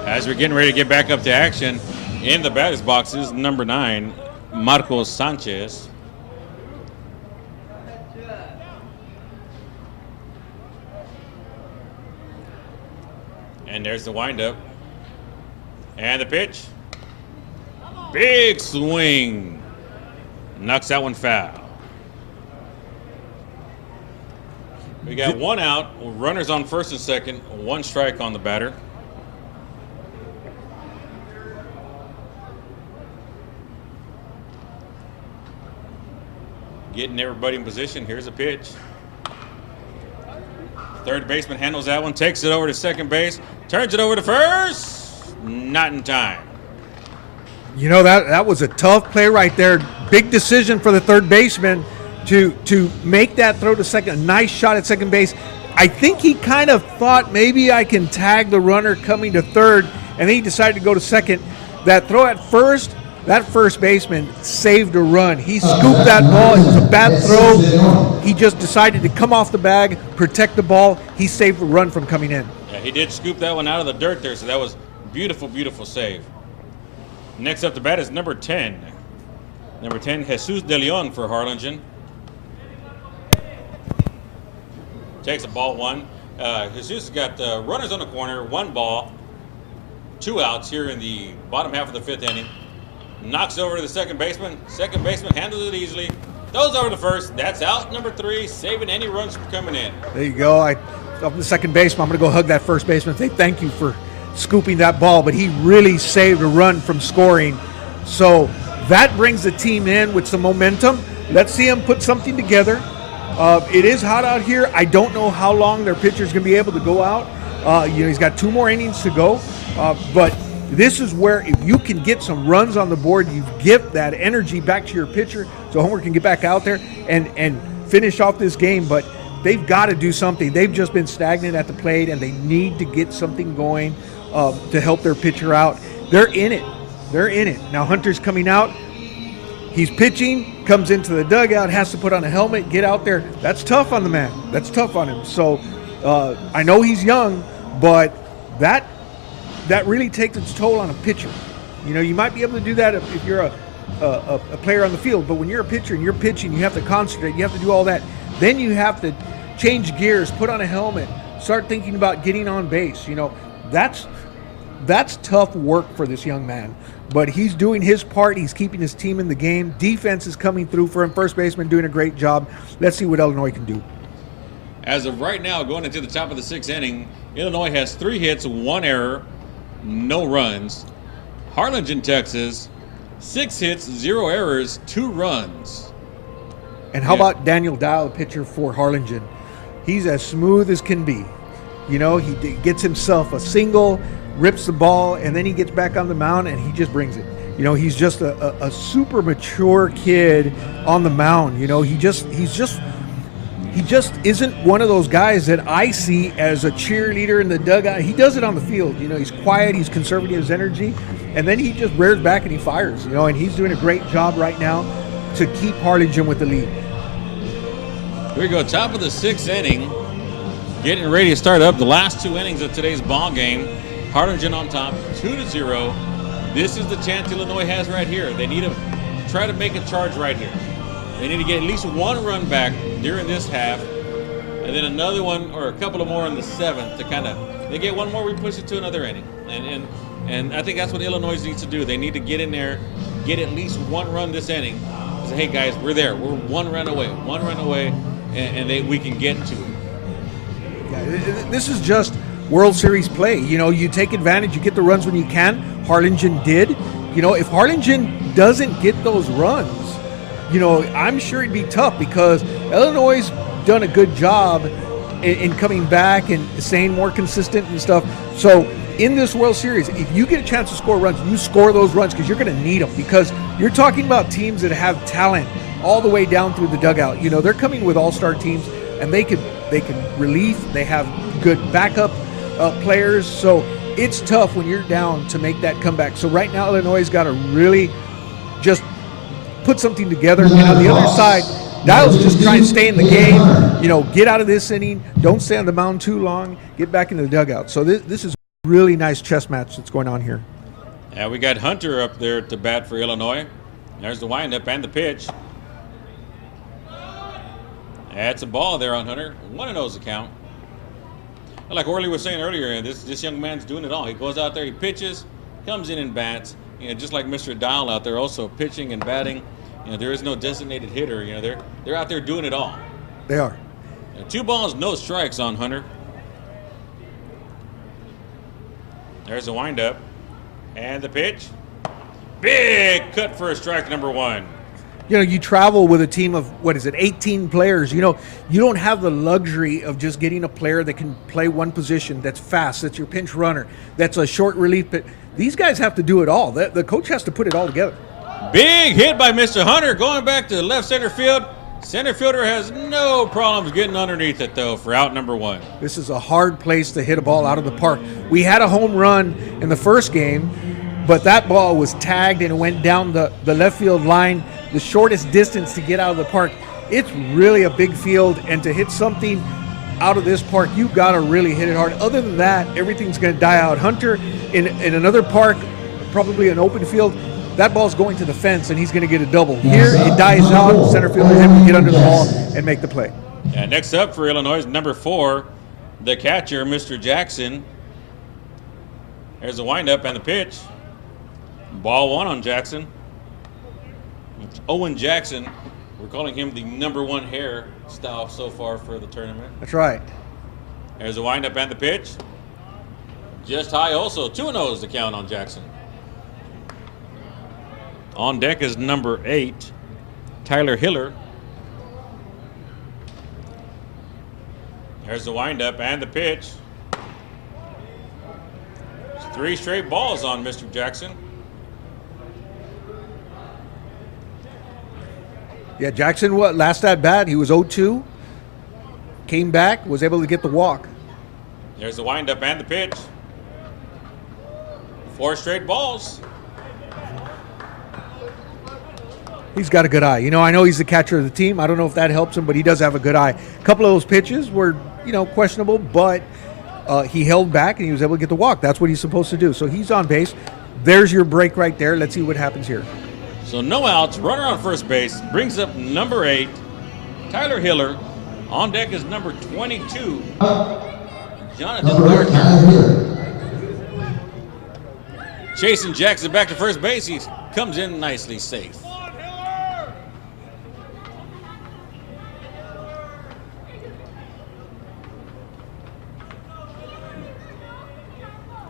As we're getting ready to get back up to action, in the batter's box is number 9, Marcos Sanchez. And there's the windup. And the pitch. Big swing. Knocks that one foul. We got one out, runners on first and second, one strike on the batter. Getting everybody in position. Here's a pitch. Third baseman handles that one, takes it over to second base, turns it over to first. Not in time. You know, that was a tough play right there. Big decision for the third baseman to make that throw to second. A nice shot at second base. I think he kind of thought maybe I can tag the runner coming to third, and then he decided to go to second. That throw at first, that first baseman saved a run. He scooped that ball. It was a bad throw. He just decided to come off the bag, protect the ball. He saved the run from coming in. Yeah, he did scoop that one out of the dirt there, so that was beautiful, beautiful save. Next up to bat is number 10. Number 10, Jesus de Leon for Harlingen. Takes a ball one. Jesus got runners on the corner, 1 ball, 2 outs here in the bottom half of the 5th inning. Knocks over to the second baseman. Second baseman handles it easily. Throws over to first. That's out number 3, saving any runs from coming in. There you go. I'm the second baseman. I'm going to go hug that first baseman and say thank you for scooping that ball, but he really saved a run from scoring. So that brings the team in with some momentum. Let's see him put something together. It is hot out here. I don't know how long their pitcher's going to be able to go out. He's got 2 more innings to go, but this is where if you can get some runs on the board, you give that energy back to your pitcher so Homer can get back out there and finish off this game. But they've got to do something. They've just been stagnant at the plate, and they need to get something going to help their pitcher out. They're in it. They're in it. Now Hunter's coming out. He's pitching, comes into the dugout, has to put on a helmet, get out there. That's tough on the man. That's tough on him. So I know he's young, but that really takes its toll on a pitcher. You know, you might be able to do that if you're a player on the field, but when you're a pitcher and you're pitching, you have to concentrate, you have to do all that. Then you have to change gears, put on a helmet, start thinking about getting on base. You know, that's tough work for this young man. But he's doing his part. He's keeping his team in the game. Defense is coming through for him. First baseman doing a great job. Let's see what Illinois can do. As of right now, going into the top of the 6th inning, Illinois has 3 hits, 1 error, no runs. Harlingen, Texas, 6 hits, 0 errors, 2 runs. And how about Daniel Dial, the pitcher for Harlingen? He's as smooth as can be. You know, he gets himself a single, rips the ball, and then he gets back on the mound and he just brings it. You know, he's just a super mature kid on the mound. You know, he just isn't one of those guys that I see as a cheerleader in the dugout. He does it on the field. You know, he's quiet, he's conserving his energy, and then he just rears back and he fires. You know, and he's doing a great job right now to keep Harlingen with the lead. Here we go, top of the 6th inning, getting ready to start up the last 2 innings of today's ball game. Harlingen on top, 2-0. This is the chance Illinois has right here. They need to try to make a charge right here. They need to get at least 1 run back during this half, and then another one or a couple of more in the 7th to kind of, they get 1 more, we push it to another inning. And I think that's what Illinois needs to do. They need to get in there, get at least 1 run this inning. Say, hey guys, we're there. We're 1 run away, and we can get to it. Yeah, this is just World Series play. You know, you take advantage, you get the runs when you can. Harlingen did. You know, if Harlingen doesn't get those runs, you know, I'm sure it'd be tough because Illinois' done a good job in coming back and staying more consistent and stuff. So in this World Series, if you get a chance to score runs, you score those runs because you're going to need them, because you're talking about teams that have talent all the way down through the dugout. You know, they're coming with all-star teams, and they can relief. They have good backup players, so it's tough when you're down to make that comeback. So right now, Illinois has got to really just put something together. And on the other side, Dial's just trying to stay in the game, you know, get out of this inning, don't stay on the mound too long, get back into the dugout. So this is a really nice chess match that's going on here. Yeah, we got Hunter up there to bat for Illinois. There's the windup and the pitch. That's a ball there on Hunter. 1-0's the count. Like Orly was saying earlier, this young man's doing it all. He goes out there, he pitches, comes in and bats. You know, just like Mr. Dial out there, also pitching and batting. You know, there is no designated hitter. You know, they're out there doing it all. They are. 2 balls, no strikes on Hunter. There's the windup and the pitch. Big cut for a strike number 1. You know, you travel with a team of, 18 players. You know, you don't have the luxury of just getting a player that can play one position, that's fast, that's your pinch runner, that's a short relief. These guys have to do it all. The coach has to put it all together. Big hit by Mr. Hunter going back to left center field. Center fielder has no problems getting underneath it, though, for out number 1. This is a hard place to hit a ball out of the park. We had a home run in the first game, but that ball was tagged and it went down the left field line, the shortest distance to get out of the park. It's really a big field, and to hit something out of this park, you got to really hit it hard. Other than that, everything's going to die out. Hunter, in another park, probably an open field, that ball's going to the fence, and he's going to get a double. Here, it dies out. Center fielder is able to get under the ball and make the play. And next up for Illinois is number 4, the catcher, Mr. Jackson. There's the windup and the pitch. Ball 1 on Jackson. It's Owen Jackson. We're calling him the number 1 hairstyle so far for the tournament. That's right. There's the windup and the pitch. Just high also. 2-0's the count on Jackson. On deck is number 8, Tyler Hiller. There's the windup and the pitch. 3 straight balls on Mr. Jackson. Yeah, Jackson, last at bat, he was 0-2. Came back, was able to get the walk. There's the windup and the pitch. 4 straight balls. He's got a good eye. You know, I know he's the catcher of the team. I don't know if that helps him, but he does have a good eye. A couple of those pitches were, questionable, but he held back and he was able to get the walk. That's what he's supposed to do. So he's on base. There's your break right there. Let's see what happens here. So no outs, runner on first base, brings up number 8, Tyler Hiller. On deck is number 22, Jonathan Gardner. Chasing Jackson back to first base. He comes in nicely safe.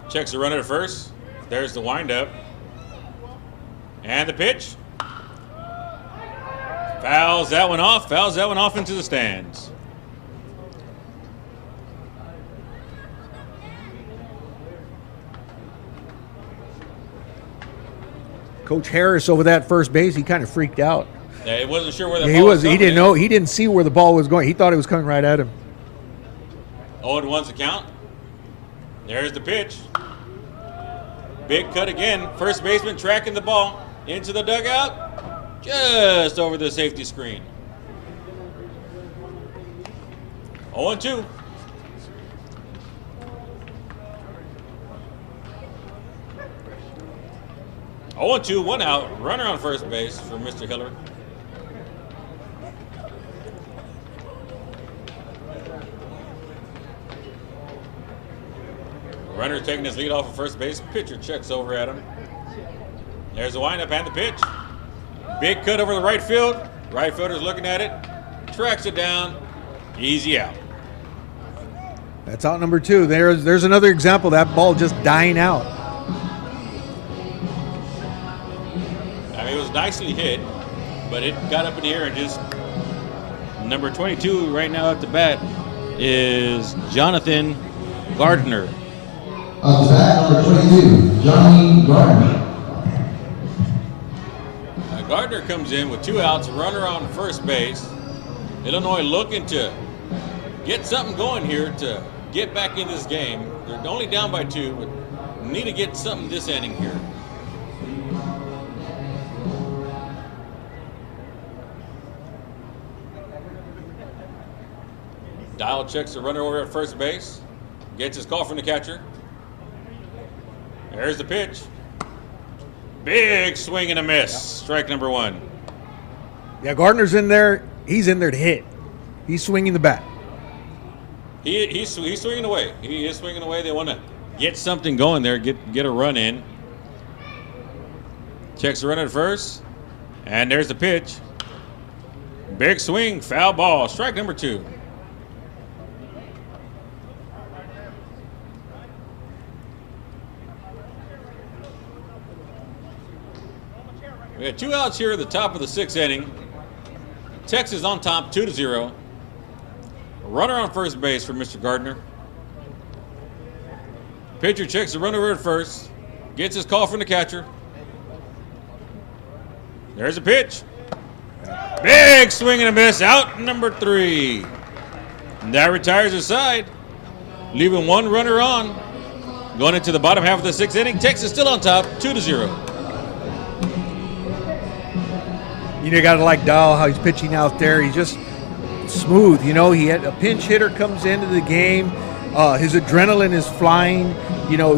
Checks the runner to first. There's the windup. And the pitch. Fouls that one off into the stands. Coach Harris over that first base, he kind of freaked out. Yeah, he wasn't sure where the Yeah, ball was he coming didn't in. know. He didn't see where the ball was going. He thought it was coming right at him. 0-1's the count. There's the pitch. Big cut again. First baseman tracking the ball into the dugout, just over the safety screen. 0-2. Oh, 2, 1 out. Runner on first base for Mr. Hiller. Runner taking his lead off of first base. Pitcher checks over at him. There's the windup and the pitch. Big cut over the right field. Right fielder's looking at it. Tracks it down. Easy out. That's out number 2. There's another example of that ball just dying out. I mean, it was nicely hit, but it got up in the air and just... Number 22 right now at the bat is Jonathan Gardner. Up to bat, number 22, Johnny Gardner. Gardner comes in with 2 outs, runner on first base. Illinois looking to get something going here to get back in this game. They're only down by 2, but need to get something this inning here. Dial checks the runner over at first base. Gets his call from the catcher. There's the pitch. Big swing and a miss. Strike number 1. Yeah, Gardner's in there. He's in there to hit. He's swinging the bat. He's swinging away. He is swinging away. They want to get something going there, get a run in. Checks the runner at first. And there's the pitch. Big swing, foul ball. Strike number 2. We had 2 outs here at the top of the 6th inning. Texas on top, 2-0. Runner on first base for Mr. Gardner. Pitcher checks the runner over at first. Gets his call from the catcher. There's a pitch. Big swing and a miss. Out number 3. And that retires his side, leaving 1 runner on. Going into the bottom half of the 6th inning, Texas still on top, 2-0. You know, you got to like Dial, how he's pitching out there. He's just smooth. You know, he had a pinch hitter comes into the game. His adrenaline is flying. You know,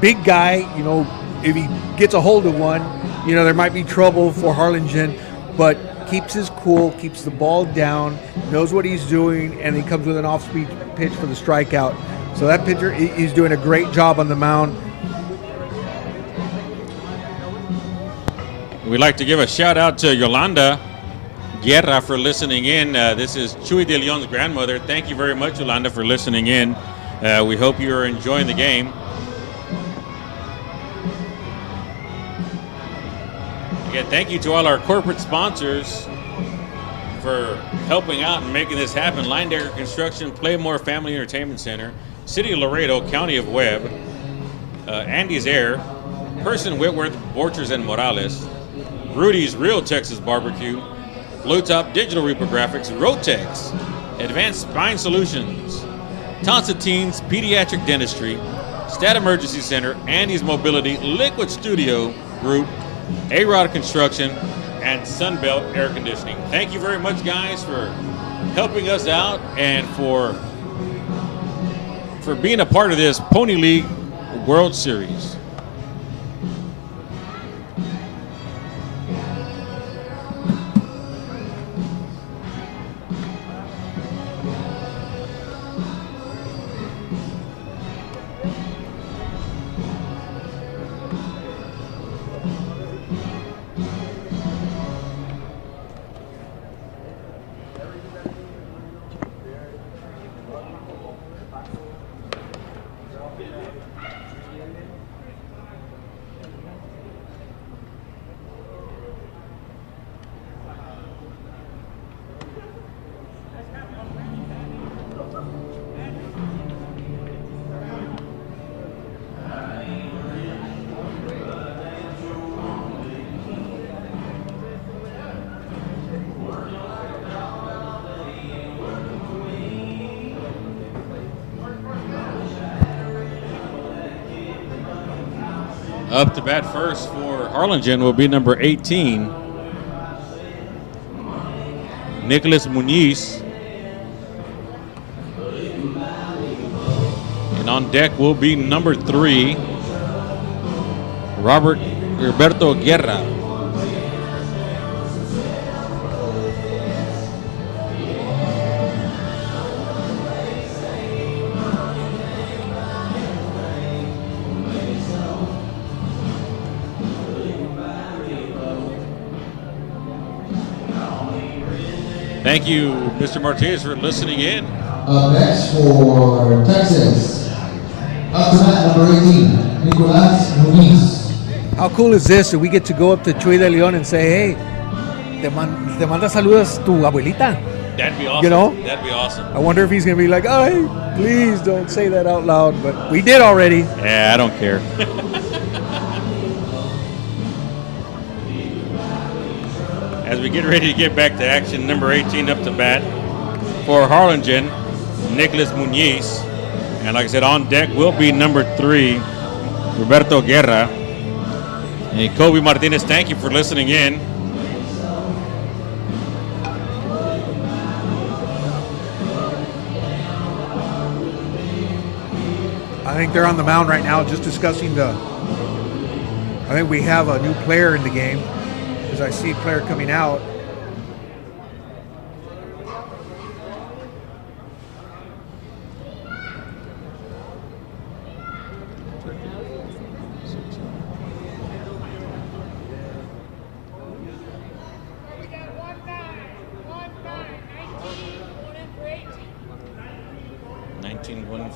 big guy, you know, if he gets a hold of one, you know, there might be trouble for Harlingen, but keeps his cool, keeps the ball down, knows what he's doing, and he comes with an off-speed pitch for the strikeout. So that pitcher, he's doing a great job on the mound. We'd like to give a shout out to Yolanda Guerra for listening in. This is Chuy de Leon's grandmother. Thank you very much, Yolanda, for listening in. We hope you are enjoying the game. Again, thank you to all our corporate sponsors for helping out and making this happen. Line Decker Construction, Playmore Family Entertainment Center, City of Laredo, County of Webb, Andy's Air, Person Whitworth, Borchers and Morales, Rudy's Real Texas Barbecue, Blue Top Digital Reprographics, Rotex, Advanced Spine Solutions, Tonsitines Pediatric Dentistry, Stat Emergency Center, Andy's Mobility, Liquid Studio Group, A-Rod Construction, and Sunbelt Air Conditioning. Thank you very much, guys, for helping us out and for being a part of this Pony League World Series. Up to bat first for Harlingen will be number 18, Nicholas Muniz. And on deck will be number 3, Roberto Guerra. Thank you, Mr. Martinez, for listening in. Up next for Texas, up to bat number 18, Nicolas Muniz. How cool is this that we get to go up to Chuy de Leon and say, hey, te manda saludos tu abuelita? That'd be awesome. You know? That'd be awesome. I wonder if he's going to be like, oh, hey, please don't say that out loud. But we did already. Yeah, I don't care. As we get ready to get back to action, number 18 up to bat for Harlingen, Nicholas Muniz. And like I said, on deck will be number 3, Roberto Guerra. And Kobe Martinez, thank you for listening in. I think they're on the mound right now just discussing I think we have a new player in the game as I see a player coming out.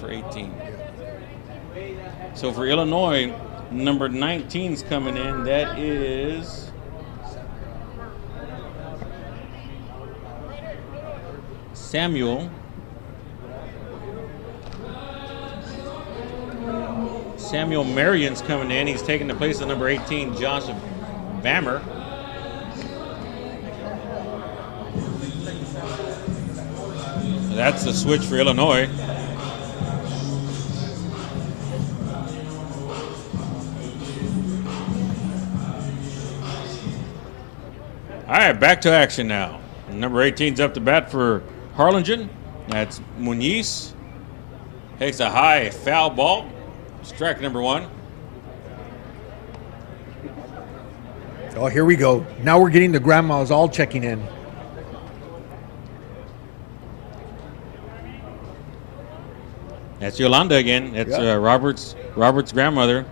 For 18. So for Illinois, number 19's coming in. That is Samuel. Samuel Marion's coming in. He's taking the place of number 18, Josh Bammer. That's the switch for Illinois. All right, back to action now. Number 18's up to bat for Harlingen. That's Muniz. Takes a high foul ball. Strike number 1. Oh, here we go. Now we're getting the grandmas all checking in. That's Yolanda again. That's Robert's grandmother.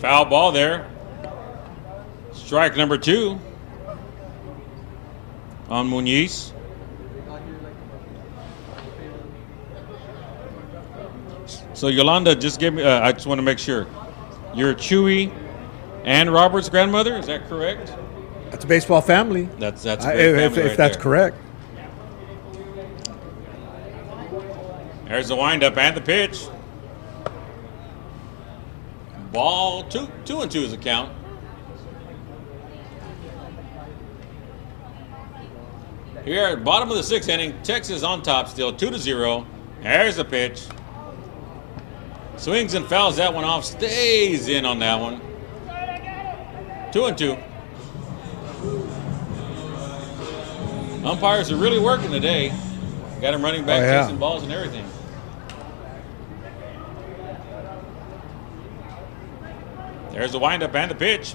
Foul ball there. Strike number 2 on Muniz. So Yolanda, just give me. I just want to make sure you're Chewy and Robert's grandmother. Is that correct? That's a baseball family. That's a great if family right that's there. correct. There's the windup and the pitch. Ball 2. 2-2 is the count. Here at bottom of the 6th inning, Texas on top still 2-0. There's the pitch. Swings and fouls that one off. Stays in on that one. 2-2. Umpires are really working today. Got him running back, chasing balls and everything. There's the windup and the pitch.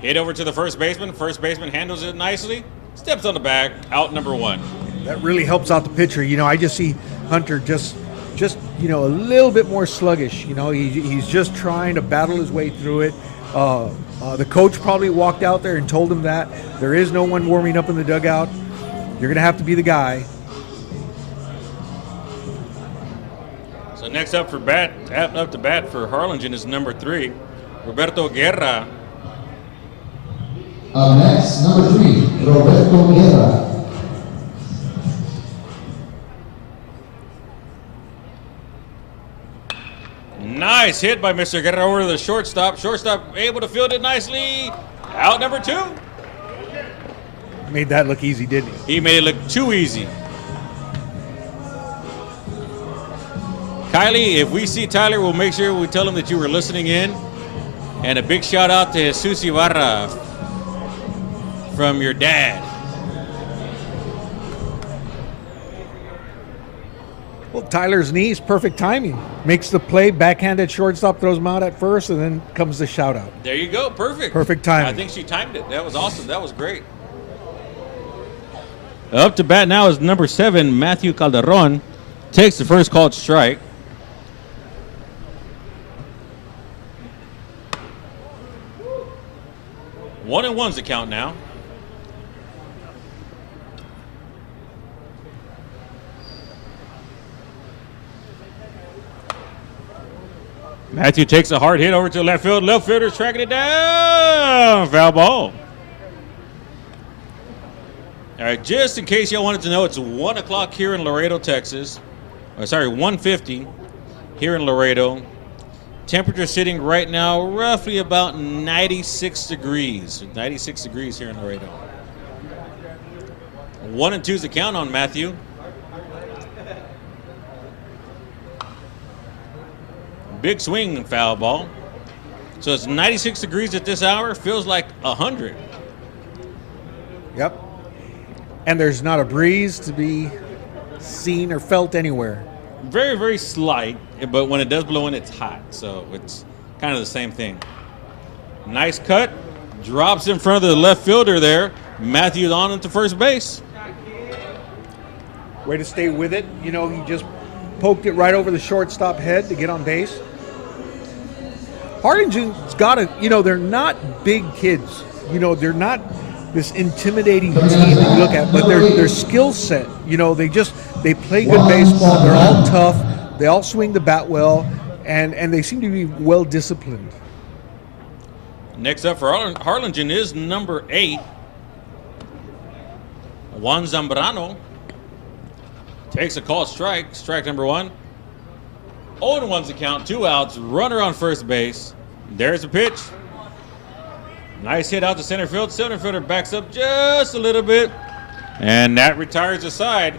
Hit over to the first baseman. First baseman handles it nicely. Steps on the back. Out number 1. That really helps out the pitcher. You know, I just see Hunter just a little bit more sluggish. You know, he's just trying to battle his way through it. The coach probably walked out there and told him that there is no one warming up in the dugout. You're going to have to be the guy. So next up to bat for Harlingen is number 3, Roberto Guerra. Up next, number 3, Roberto Guerra. Nice hit by Mr. Guerra over to the shortstop. Shortstop able to field it nicely. Out number 2. Made that look easy, didn't he? He made it look too easy. Kylie, if we see Tyler, we'll make sure we tell him that you were listening in. And a big shout out to Jesus Ibarra from your dad. Well, Tyler's knees, perfect timing. Makes the play, backhanded shortstop, throws him out at first, and then comes the shout out. There you go. Perfect. Perfect timing. I think she timed it. That was awesome. That was great. Up to bat now is number 7, Matthew Calderon. Takes the first called strike. One and one's the count now. Matthew takes a hard hit over to left field. Left fielder's tracking it down. Foul ball. All right, just in case y'all wanted to know, it's 1 o'clock here in Laredo, Texas. Sorry, 1:50 here in Laredo. Temperature sitting right now roughly about 96 degrees. 96 degrees here in Laredo. 1 and 2's the count on Matthew. Big swing and foul ball. So it's 96 degrees at this hour. Feels like 100. Yep. And there's not a breeze to be seen or felt anywhere. Very, very slight, but when it does blow in, it's hot. So it's kind of the same thing. Nice cut. Drops in front of the left fielder there. Matthew's on into first base. Way to stay with it. You know, he just poked it right over the shortstop head to get on base. Harlingen's got to, you know, they're not big kids. You know, they're not this intimidating team that you look at, but their skill set, you know, they play good baseball. They're all tough. They all swing the bat well, and they seem to be well disciplined. Next up for Harlingen is number 8, Juan Zambrano. Takes a called strike. Strike number 1. 0-1's the count. 2 outs. Runner on first base. There's the pitch. Nice hit out to center field. Center fielder backs up just a little bit. And that retires the side.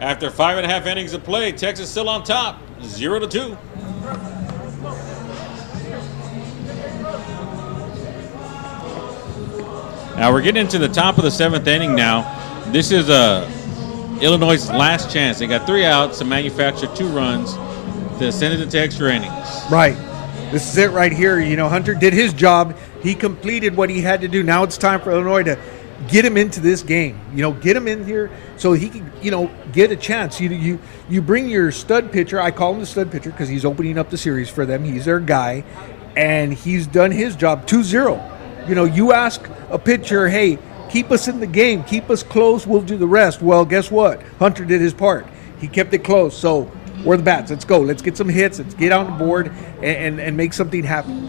After 5.5 innings of play, Texas still on top. 0-2. Now we're getting into the top of the 7th inning now. This is Illinois' last chance. They got 3 outs to manufacture 2 runs to send it to extra innings. Right. This is it right here. You know, Hunter did his job. He completed what he had to do. Now it's time for Illinois to get him into this game. You know, get him in here so he can, you know, get a chance. You bring your stud pitcher. I call him the stud pitcher because he's opening up the series for them. He's their guy, and he's done his job. 2-0. You know, you ask a pitcher, hey, keep us in the game. Keep us close. We'll do the rest. Well, guess what? Hunter did his part. He kept it close. So where are the bats? Let's go. Let's get some hits. Let's get on the board and make something happen.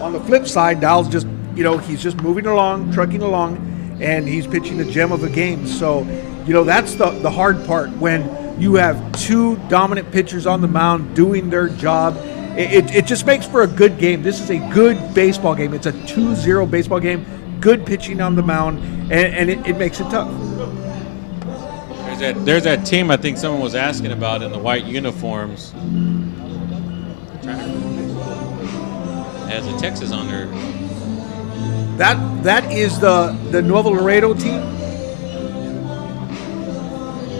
On the flip side, Dowell's just, you know, he's just moving along, trucking along, and he's pitching the gem of a game. So, you know, that's the hard part when you have 2 dominant pitchers on the mound doing their job. It just makes for a good game. This is a good baseball game. It's a 2-0 baseball game. Good pitching on the mound, and it makes it tough. There's that team I think someone was asking about in the white uniforms. Has a Texas on there. That is the Nuevo Laredo team.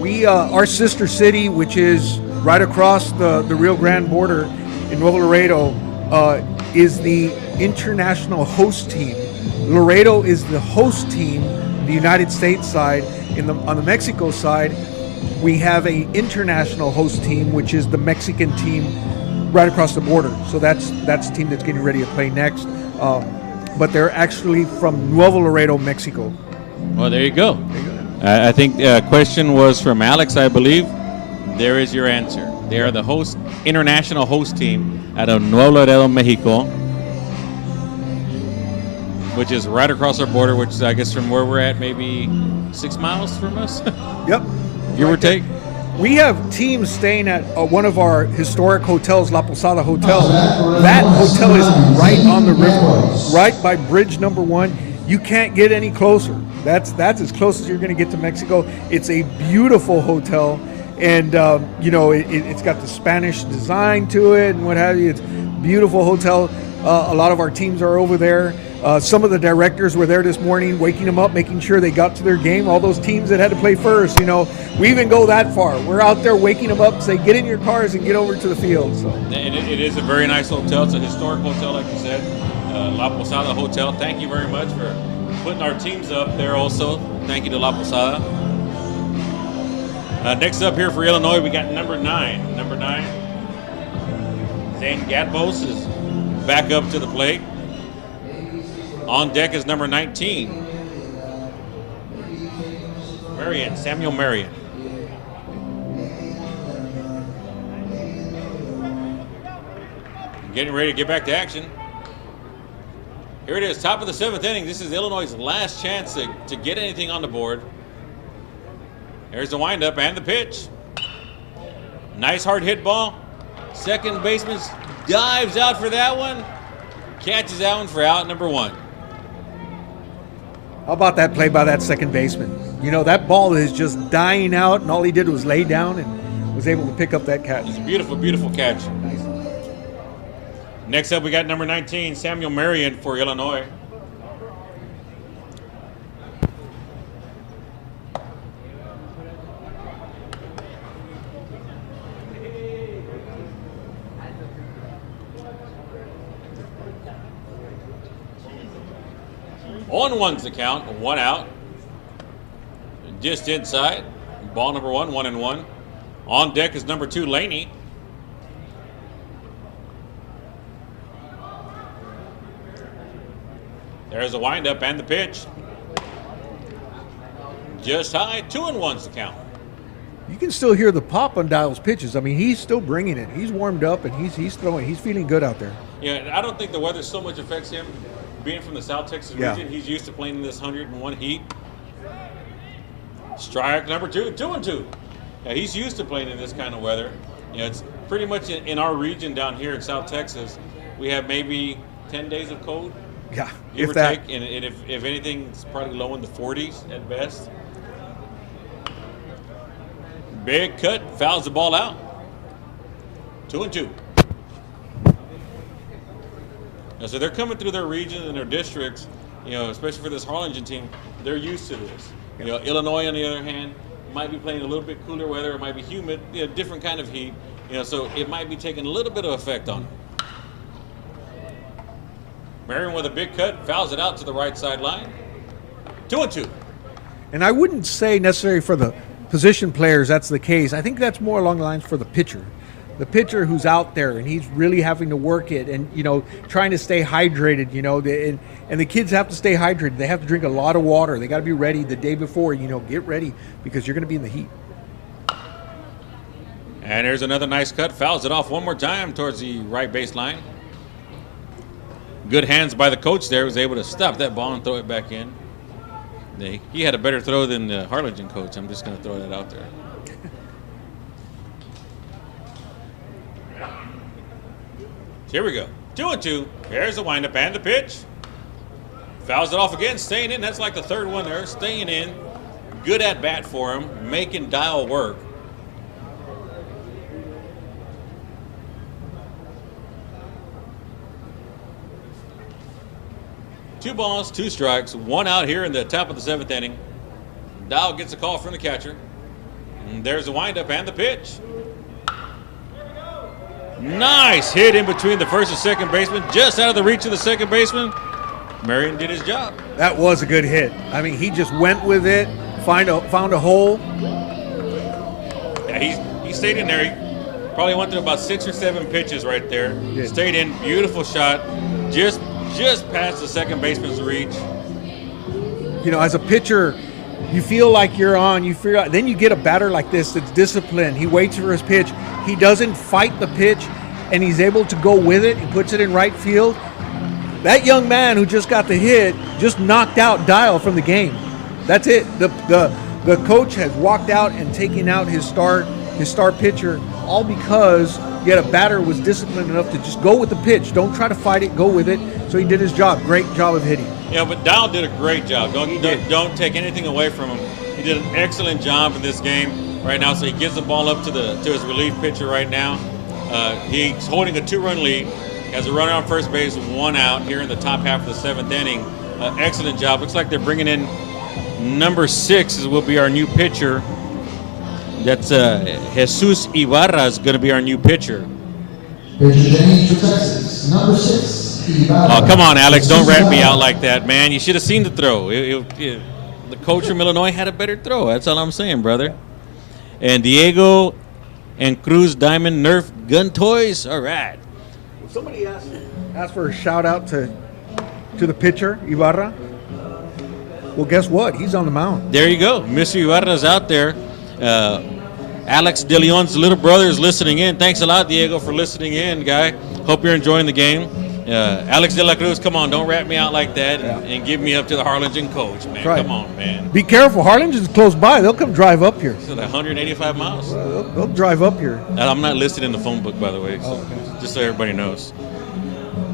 We our sister city, which is right across the Rio Grande border in Nuevo Laredo, is the international host team. Laredo is the host team, the United States side. On the Mexico side, we have an international host team, which is the Mexican team right across the border. So that's the team that's getting ready to play next. But they're actually from Nuevo Laredo, Mexico. Well, there you go. I think the question was from Alex, I believe. There is your answer. They are the international host team out of Nuevo Laredo, Mexico, which is right across our border, which is, I guess, from where we're at, maybe 6 miles from us. Yep. Give or take. We have teams staying at one of our historic hotels, La Posada Hotel. That hotel is right on the river, right by bridge number 1. You can't get any closer. That's as close as you're going to get to Mexico. It's a beautiful hotel, and you know, it's got the Spanish design to it and what have you. It's a beautiful hotel. A lot of our teams are over there. Some of the directors were there this morning, waking them up, making sure they got to their game. All those teams that had to play first, you know, we even go that far. We're out there waking them up, say, get in your cars and get over to the field. So it is a very nice hotel. It's a historic hotel, like you said, La Posada Hotel. Thank you very much for putting our teams up there also. Thank you to La Posada. Next up here for Illinois, we got number 9. Number 9, Zane Gatbos is back up to the plate. On deck is number 19, Samuel Marion. Getting ready to get back to action. Here it is, top of the 7th inning. This is Illinois' last chance to get anything on the board. There's the windup and the pitch. Nice hard hit ball. Second baseman dives out for that one. Catches that one for out number 1. How about that play by that second baseman? You know, that ball is just dying out, and all he did was lay down and was able to pick up that catch. It's a beautiful, beautiful catch. Next up, we got number 19, Samuel Marion for Illinois. On 1's the count, 1 out. Just inside. Ball number 1, 1-1. On deck is number 2, Laney. There's the windup and the pitch. Just high, 2-1's the count. You can still hear the pop on Dial's pitches. I mean, he's still bringing it. He's warmed up, and he's throwing. He's feeling good out there. Yeah, I don't think the weather so much affects him. Being from the South Texas region, he's used to playing in this 101 heat. Strike number 2, 2-2. Yeah, he's used to playing in this kind of weather. You know, it's pretty much in our region down here in South Texas. We have maybe 10 days of cold. Yeah, Give if or that. take, and if anything, it's probably low in the 40s at best. Big cut, fouls the ball out. 2-2. Now, so they're coming through their region and their districts, you know, especially for this Harlingen team. They're used to this. You know, Illinois, on the other hand, might be playing a little bit cooler weather. It might be humid, you know, different kind of heat. You know, so it might be taking a little bit of effect on them. Marion with a big cut, fouls it out to the right sideline. 2-2. And I wouldn't say necessarily for the position players that's the case. I think that's more along the lines for the pitcher. The pitcher who's out there and he's really having to work it and, you know, trying to stay hydrated, you know, and the kids have to stay hydrated. They have to drink a lot of water. They got to be ready the day before, you know, get ready because you're going to be in the heat. And there's another nice cut, fouls it off one more time towards the right baseline. Good hands by the coach there, was able to stop that ball and throw it back in. He had a better throw than the Harlingen coach. I'm just going to throw that out there. Here we go. 2-2. There's the windup and the pitch. Fouls it off again, staying in. That's like the third one there, staying in. Good at bat for him, making Dial work. Two balls, 2 strikes, 1 out here in the top of the 7th inning. Dial gets a call from the catcher. And there's the windup and the pitch. Nice hit in between the first and second baseman, just out of the reach of the second baseman. Marion did his job. That was a good hit. I mean, he just went with it, found a hole. Yeah, he stayed in there. He probably went through about 6 or 7 pitches right there. Yeah. Stayed in, beautiful shot, just past the second baseman's reach. You know, as a pitcher, you feel like you're on. Then you get a batter like this that's disciplined. He waits for his pitch. He doesn't fight the pitch, and he's able to go with it and puts it in right field. That young man who just got the hit just knocked out Dial from the game. That's it. The coach has walked out and taken out his star pitcher, all because yet a batter was disciplined enough to just go with the pitch. Don't try to fight it. Go with it. So he did his job. Great job of hitting. Yeah, but Dial did a great job. Don't take anything away from him. He did an excellent job in this game right now. So he gives the ball up to his relief pitcher right now. He's holding a 2-run lead. Has a runner on first base, 1 out here in the top half of the 7th inning. Excellent job. Looks like they're bringing in number 6 will be our new pitcher. That's Jesus Ibarra is going to be our new pitcher. Pitcher change for Texas, number 6, Ibarra. Oh, come on, Alex. Don't rat me out like that, man. You should have seen the throw. The coach from Illinois had a better throw. That's all I'm saying, brother. And Diego and Cruz Diamond Nerf gun toys. All right. Somebody asked for a shout out to the pitcher, Ibarra. Well, guess what? He's on the mound. There you go. Mr. Ibarra's out there. Alex De Leon's little brother is listening in. Thanks a lot, Diego, for listening in, guy. Hope you're enjoying the game. Alex De La Cruz, come on, don't rat me out like that and give me up to the Harlingen coach, man. Right. Come on, man. Be careful. Harlingen's close by. They'll come drive up here. So 185 miles. They'll drive up here. I'm not listed in the phone book, by the way, so just so everybody knows.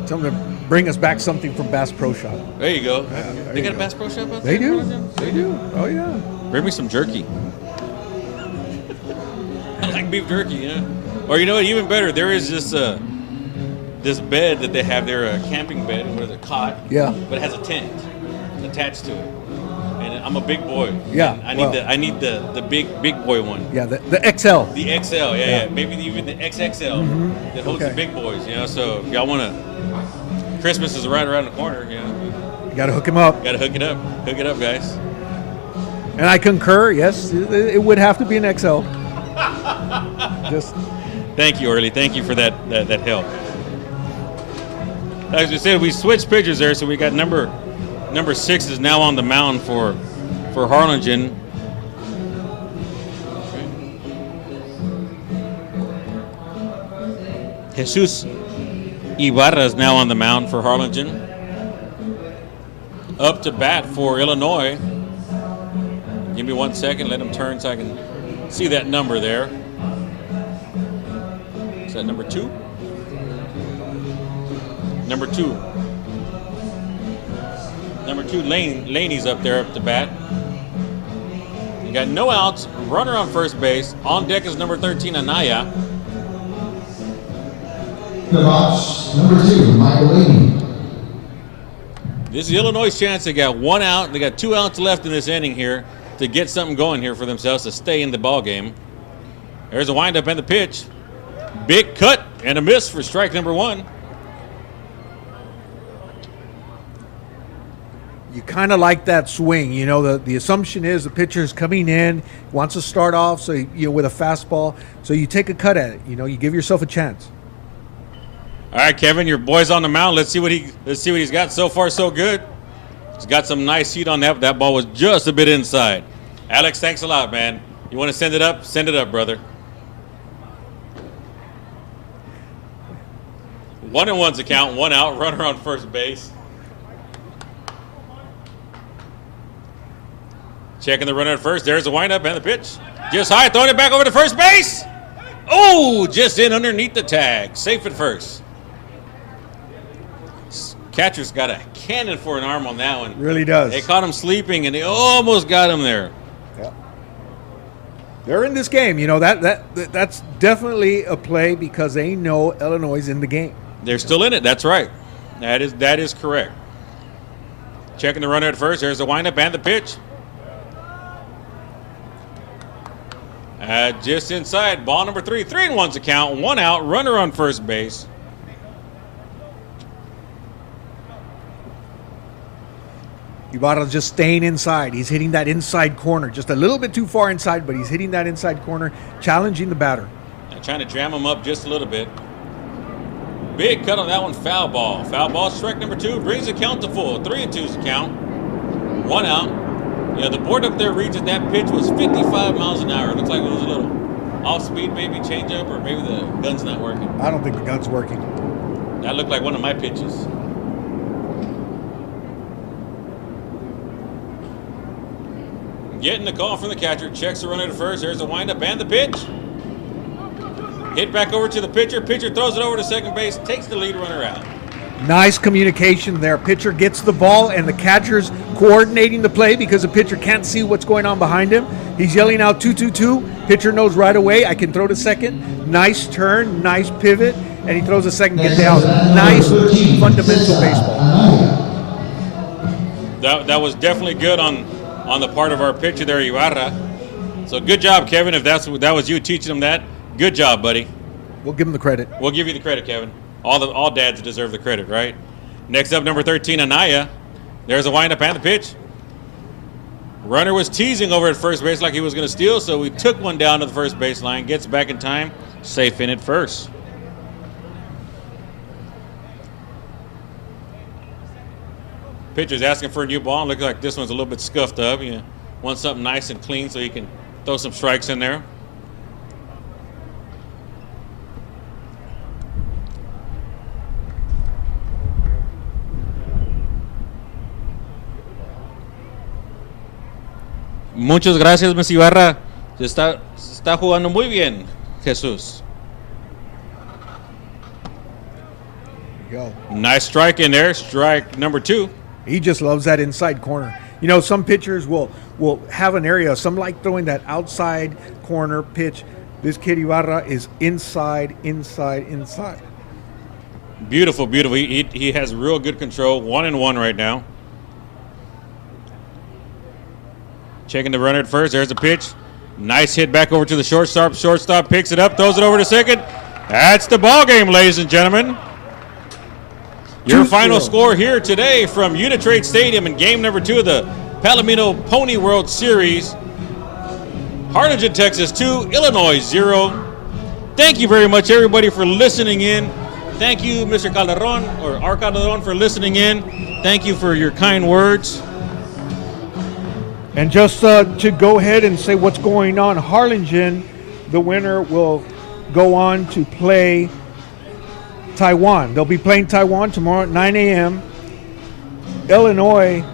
Tell them to bring us back something from Bass Pro Shop. There you go. there They you got go. a Bass Pro Shop out They there? do. Harlingen? They do. Oh, yeah. Bring me some jerky. I like beef jerky, yeah. Or you know what? Even better, there is this bed that they have there, a camping bed, what is it, cot? Yeah. But it has a tent attached to it. And I'm a big boy. Yeah, And well- I need the big boy one. Yeah, the XL. The XL, yeah. Maybe even the XXL that holds Okay. the big boys, you know. So if y'all want to, Christmas is right around the corner, you know. You got to hook him up. Got to hook it up. Hook it up, guys. And I concur. Yes, it would have to be an XL. Just Thank you, Early. Thank you for that help. As we said, we switched pitchers there, so we got number 6 is now on the mound for Harlingen. Jesus Ibarra is now on the mound for Harlingen. Up to bat for Illinois. Give me 1 second, let him turn so I can see that number there. Is that number 2? Number 2. Number 2, Laney's up there up to bat. You got no outs, runner on first base. On deck is number 13, Anaya. The box, number 2, Michael Laney. This is Illinois' chance. They got 1 out. They got 2 outs left in this inning here to get something going here for themselves to stay in the ball game. There's a windup and the pitch. Big cut and a miss for strike number 1. you kind of like that swing. You know, the assumption is the pitcher is coming in, wants to start off, so with a fastball. So you take a cut at it. You know, you give yourself a chance. All right, Kevin, your boy's on the mound. Let's see what he's got. So far, so good. He's got some nice heat on that. That ball was just a bit inside. Alex, thanks a lot, man. You want to send it up? Send it up, brother. 1-1's the count. 1 out. Runner on first base. Checking the runner at first. There's the windup and the pitch. Just high, throwing it back over to first base. Oh, just in underneath the tag. Safe at first. Catcher's got a cannon for an arm on that one. Really does. They caught him sleeping, and they almost got him there. Yeah. They're in this game. You know, that's definitely a play because they know Illinois is in the game. They're still in it. That's right. That is correct. Checking the runner at first. There's the windup and the pitch. Just inside. Ball number 3. 3-1's the count. 1 out. Runner on first base. Ibarra's just staying inside. He's hitting that inside corner. Just a little bit too far inside, but he's hitting that inside corner, challenging the batter. Now trying to jam him up just a little bit. Big cut on that one. Foul ball. Foul ball. Strike number 2. Brings the count to full. 3-2's the count. 1 out. Yeah, the board up there reads that that pitch was 55 miles an hour. It looks like it was a little off speed, maybe change up, or maybe the gun's not working. I don't think the gun's working. That looked like one of my pitches. Getting the call from the catcher. Checks the runner to first. There's the windup and the pitch. Hit back over to the pitcher. Pitcher throws it over to second base. Takes the lead runner out. Nice communication there. Pitcher gets the ball, and the catcher's coordinating the play because the pitcher can't see what's going on behind him. He's yelling out 2-2-2. Pitcher knows right away, I can throw to second. Nice turn, nice pivot, and he throws a second, get down. Nice fundamental baseball. That was definitely good on the part of our pitcher there, Ibarra. So good job, Kevin. If that was you teaching him that, good job, buddy. We'll give him the credit. We'll give you the credit, Kevin. All dads deserve the credit, right? Next up, number 13, Anaya. There's a windup and the pitch. Runner was teasing over at first base like he was going to steal, so we took one down to the first baseline. Gets back in time. Safe in at first. Pitcher's asking for a new ball. Looks like this one's a little bit scuffed up. He wants something nice and clean so he can throw some strikes in there. Muchas gracias, Miss Ibarra. Se está jugando muy bien, Jesús. Go. Nice strike in there. Strike number 2. He just loves that inside corner. You know, some pitchers will have an area. Some like throwing that outside corner pitch. This kid Ibarra is inside. Beautiful, beautiful. He has real good control. 1-1 right now. Checking the runner at first. There's a pitch. Nice hit back over to the shortstop. Shortstop picks it up, throws it over to second. That's the ball game, ladies and gentlemen. Your final score here today from Uni-Trade Stadium in game number 2 of the Palomino Pony World Series. Harlingen, Texas 2, Illinois 0. Thank you very much, everybody, for listening in. Thank you, Mr. Calderon, or R. Calderon, for listening in. Thank you for your kind words. And just to go ahead and say what's going on, Harlingen, the winner, will go on to play Taiwan. They'll be playing Taiwan tomorrow at 9 a.m. Illinois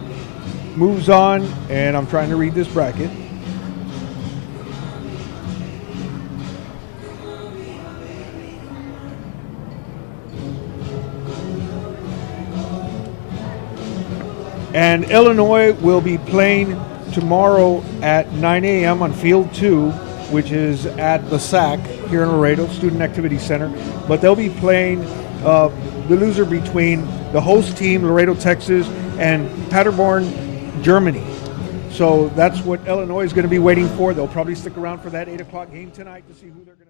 moves on, and I'm trying to read this bracket. And Illinois will be playing tomorrow at 9 a.m. on Field 2, which is at the SAC here in Laredo, Student Activity Center. But they'll be playing the loser between the host team, Laredo, Texas, and Paderborn, Germany. So that's what Illinois is going to be waiting for. They'll probably stick around for that 8 o'clock game tonight to see who they're going to